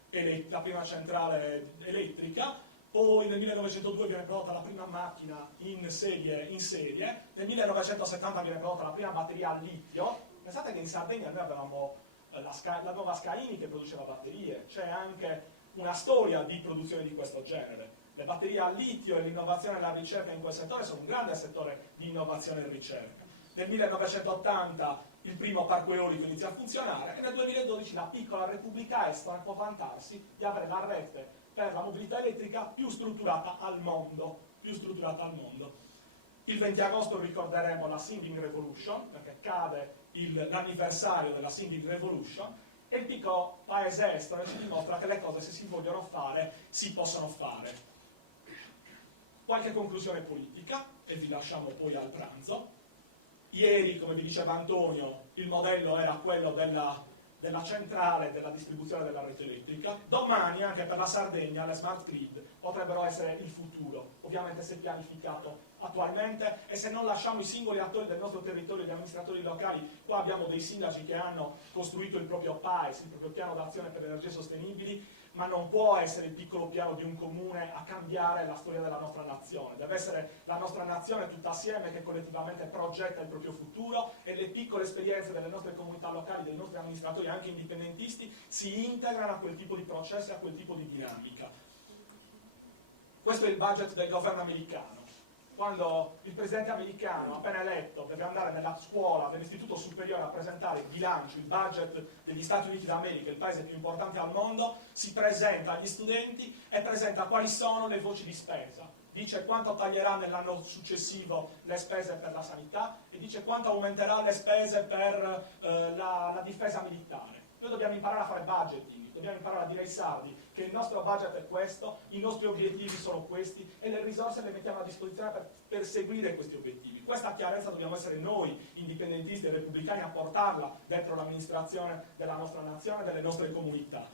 elettrica, poi nel 1902 viene prodotta la prima macchina in serie, nel 1970 viene prodotta la prima batteria al litio. Pensate che in Sardegna noi avevamo la nuova Scaini che produceva batterie, c'è anche una storia di produzione di questo genere. Le batterie al litio e l'innovazione e la ricerca in quel settore sono un grande settore di innovazione e ricerca. Nel 1980 il primo parco eolico inizia a funzionare e nel 2012 la piccola Repubblica Estone può vantarsi di avere la rete per la mobilità elettrica più strutturata al mondo. Il 20 agosto ricorderemo la Sinding Revolution, perché cade l'anniversario della Sinding Revolution, e il piccolo paese estone ci dimostra che le cose, se si vogliono fare, si possono fare. Qualche conclusione politica, e vi lasciamo poi al pranzo. Ieri, come vi diceva Antonio, il modello era quello della centrale della distribuzione della rete elettrica. Domani, anche per la Sardegna, le smart grid potrebbero essere il futuro, ovviamente se pianificato attualmente, e se non lasciamo i singoli attori del nostro territorio, gli amministratori locali. Qua abbiamo dei sindaci che hanno costruito il proprio PAES, il proprio piano d'azione per le energie sostenibili, ma non può essere il piccolo piano di un comune a cambiare la storia della nostra nazione. Deve essere la nostra nazione tutta assieme che collettivamente progetta il proprio futuro, e le piccole esperienze delle nostre comunità locali, dei nostri amministratori anche indipendentisti si integrano a quel tipo di processo e a quel tipo di dinamica. Questo è il budget del governo americano. Quando il presidente americano, appena eletto, deve andare nella scuola dell'istituto superiore a presentare il bilancio, il budget degli Stati Uniti d'America, il paese più importante al mondo, si presenta agli studenti e presenta quali sono le voci di spesa. Dice quanto taglierà nell'anno successivo le spese per la sanità e dice quanto aumenterà le spese per la difesa militare. Noi dobbiamo imparare a fare budgeting, dobbiamo imparare a dire ai sardi che il nostro budget è questo, i nostri obiettivi sono questi e le risorse le mettiamo a disposizione per perseguire questi obiettivi. Questa chiarezza dobbiamo essere noi, indipendentisti e repubblicani, a portarla dentro l'amministrazione della nostra nazione e delle nostre comunità.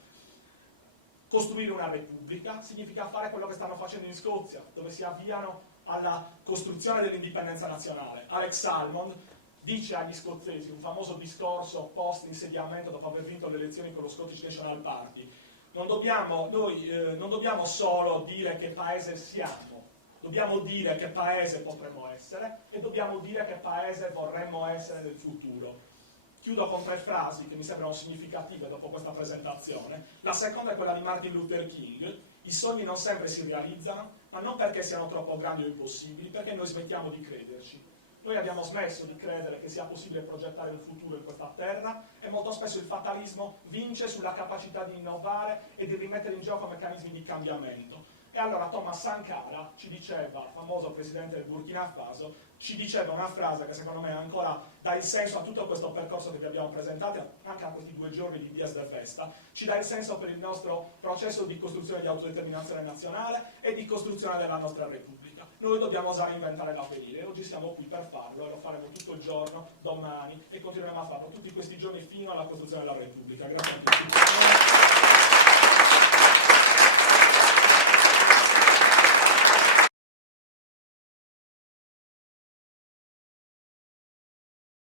Costruire una repubblica significa fare quello che stanno facendo in Scozia, dove si avviano alla costruzione dell'indipendenza nazionale. Alex Salmond dice agli scozzesi, un famoso discorso post insediamento dopo aver vinto le elezioni con lo Scottish National Party: non dobbiamo solo dire che paese siamo, dobbiamo dire che paese potremmo essere e dobbiamo dire che paese vorremmo essere nel futuro. Chiudo con 3 frasi che mi sembrano significative dopo questa presentazione. La seconda è quella di Martin Luther King: i sogni non sempre si realizzano, ma non perché siano troppo grandi o impossibili, perché noi smettiamo di crederci. Noi abbiamo smesso di credere che sia possibile progettare un futuro in questa terra e molto spesso il fatalismo vince sulla capacità di innovare e di rimettere in gioco meccanismi di cambiamento. E allora Thomas Sankara ci diceva, famoso presidente del Burkina Faso, ci diceva una frase che secondo me ancora dà il senso a tutto questo percorso che vi abbiamo presentato, anche a questi 2 giorni di Dias de Festa, ci dà il senso per il nostro processo di costruzione di autodeterminazione nazionale e di costruzione della nostra Repubblica. Noi dobbiamo osare inventare l'avvenire, oggi siamo qui per farlo e lo faremo tutto il giorno, domani, e continueremo a farlo tutti questi giorni fino alla costruzione della Repubblica. Grazie a tutti.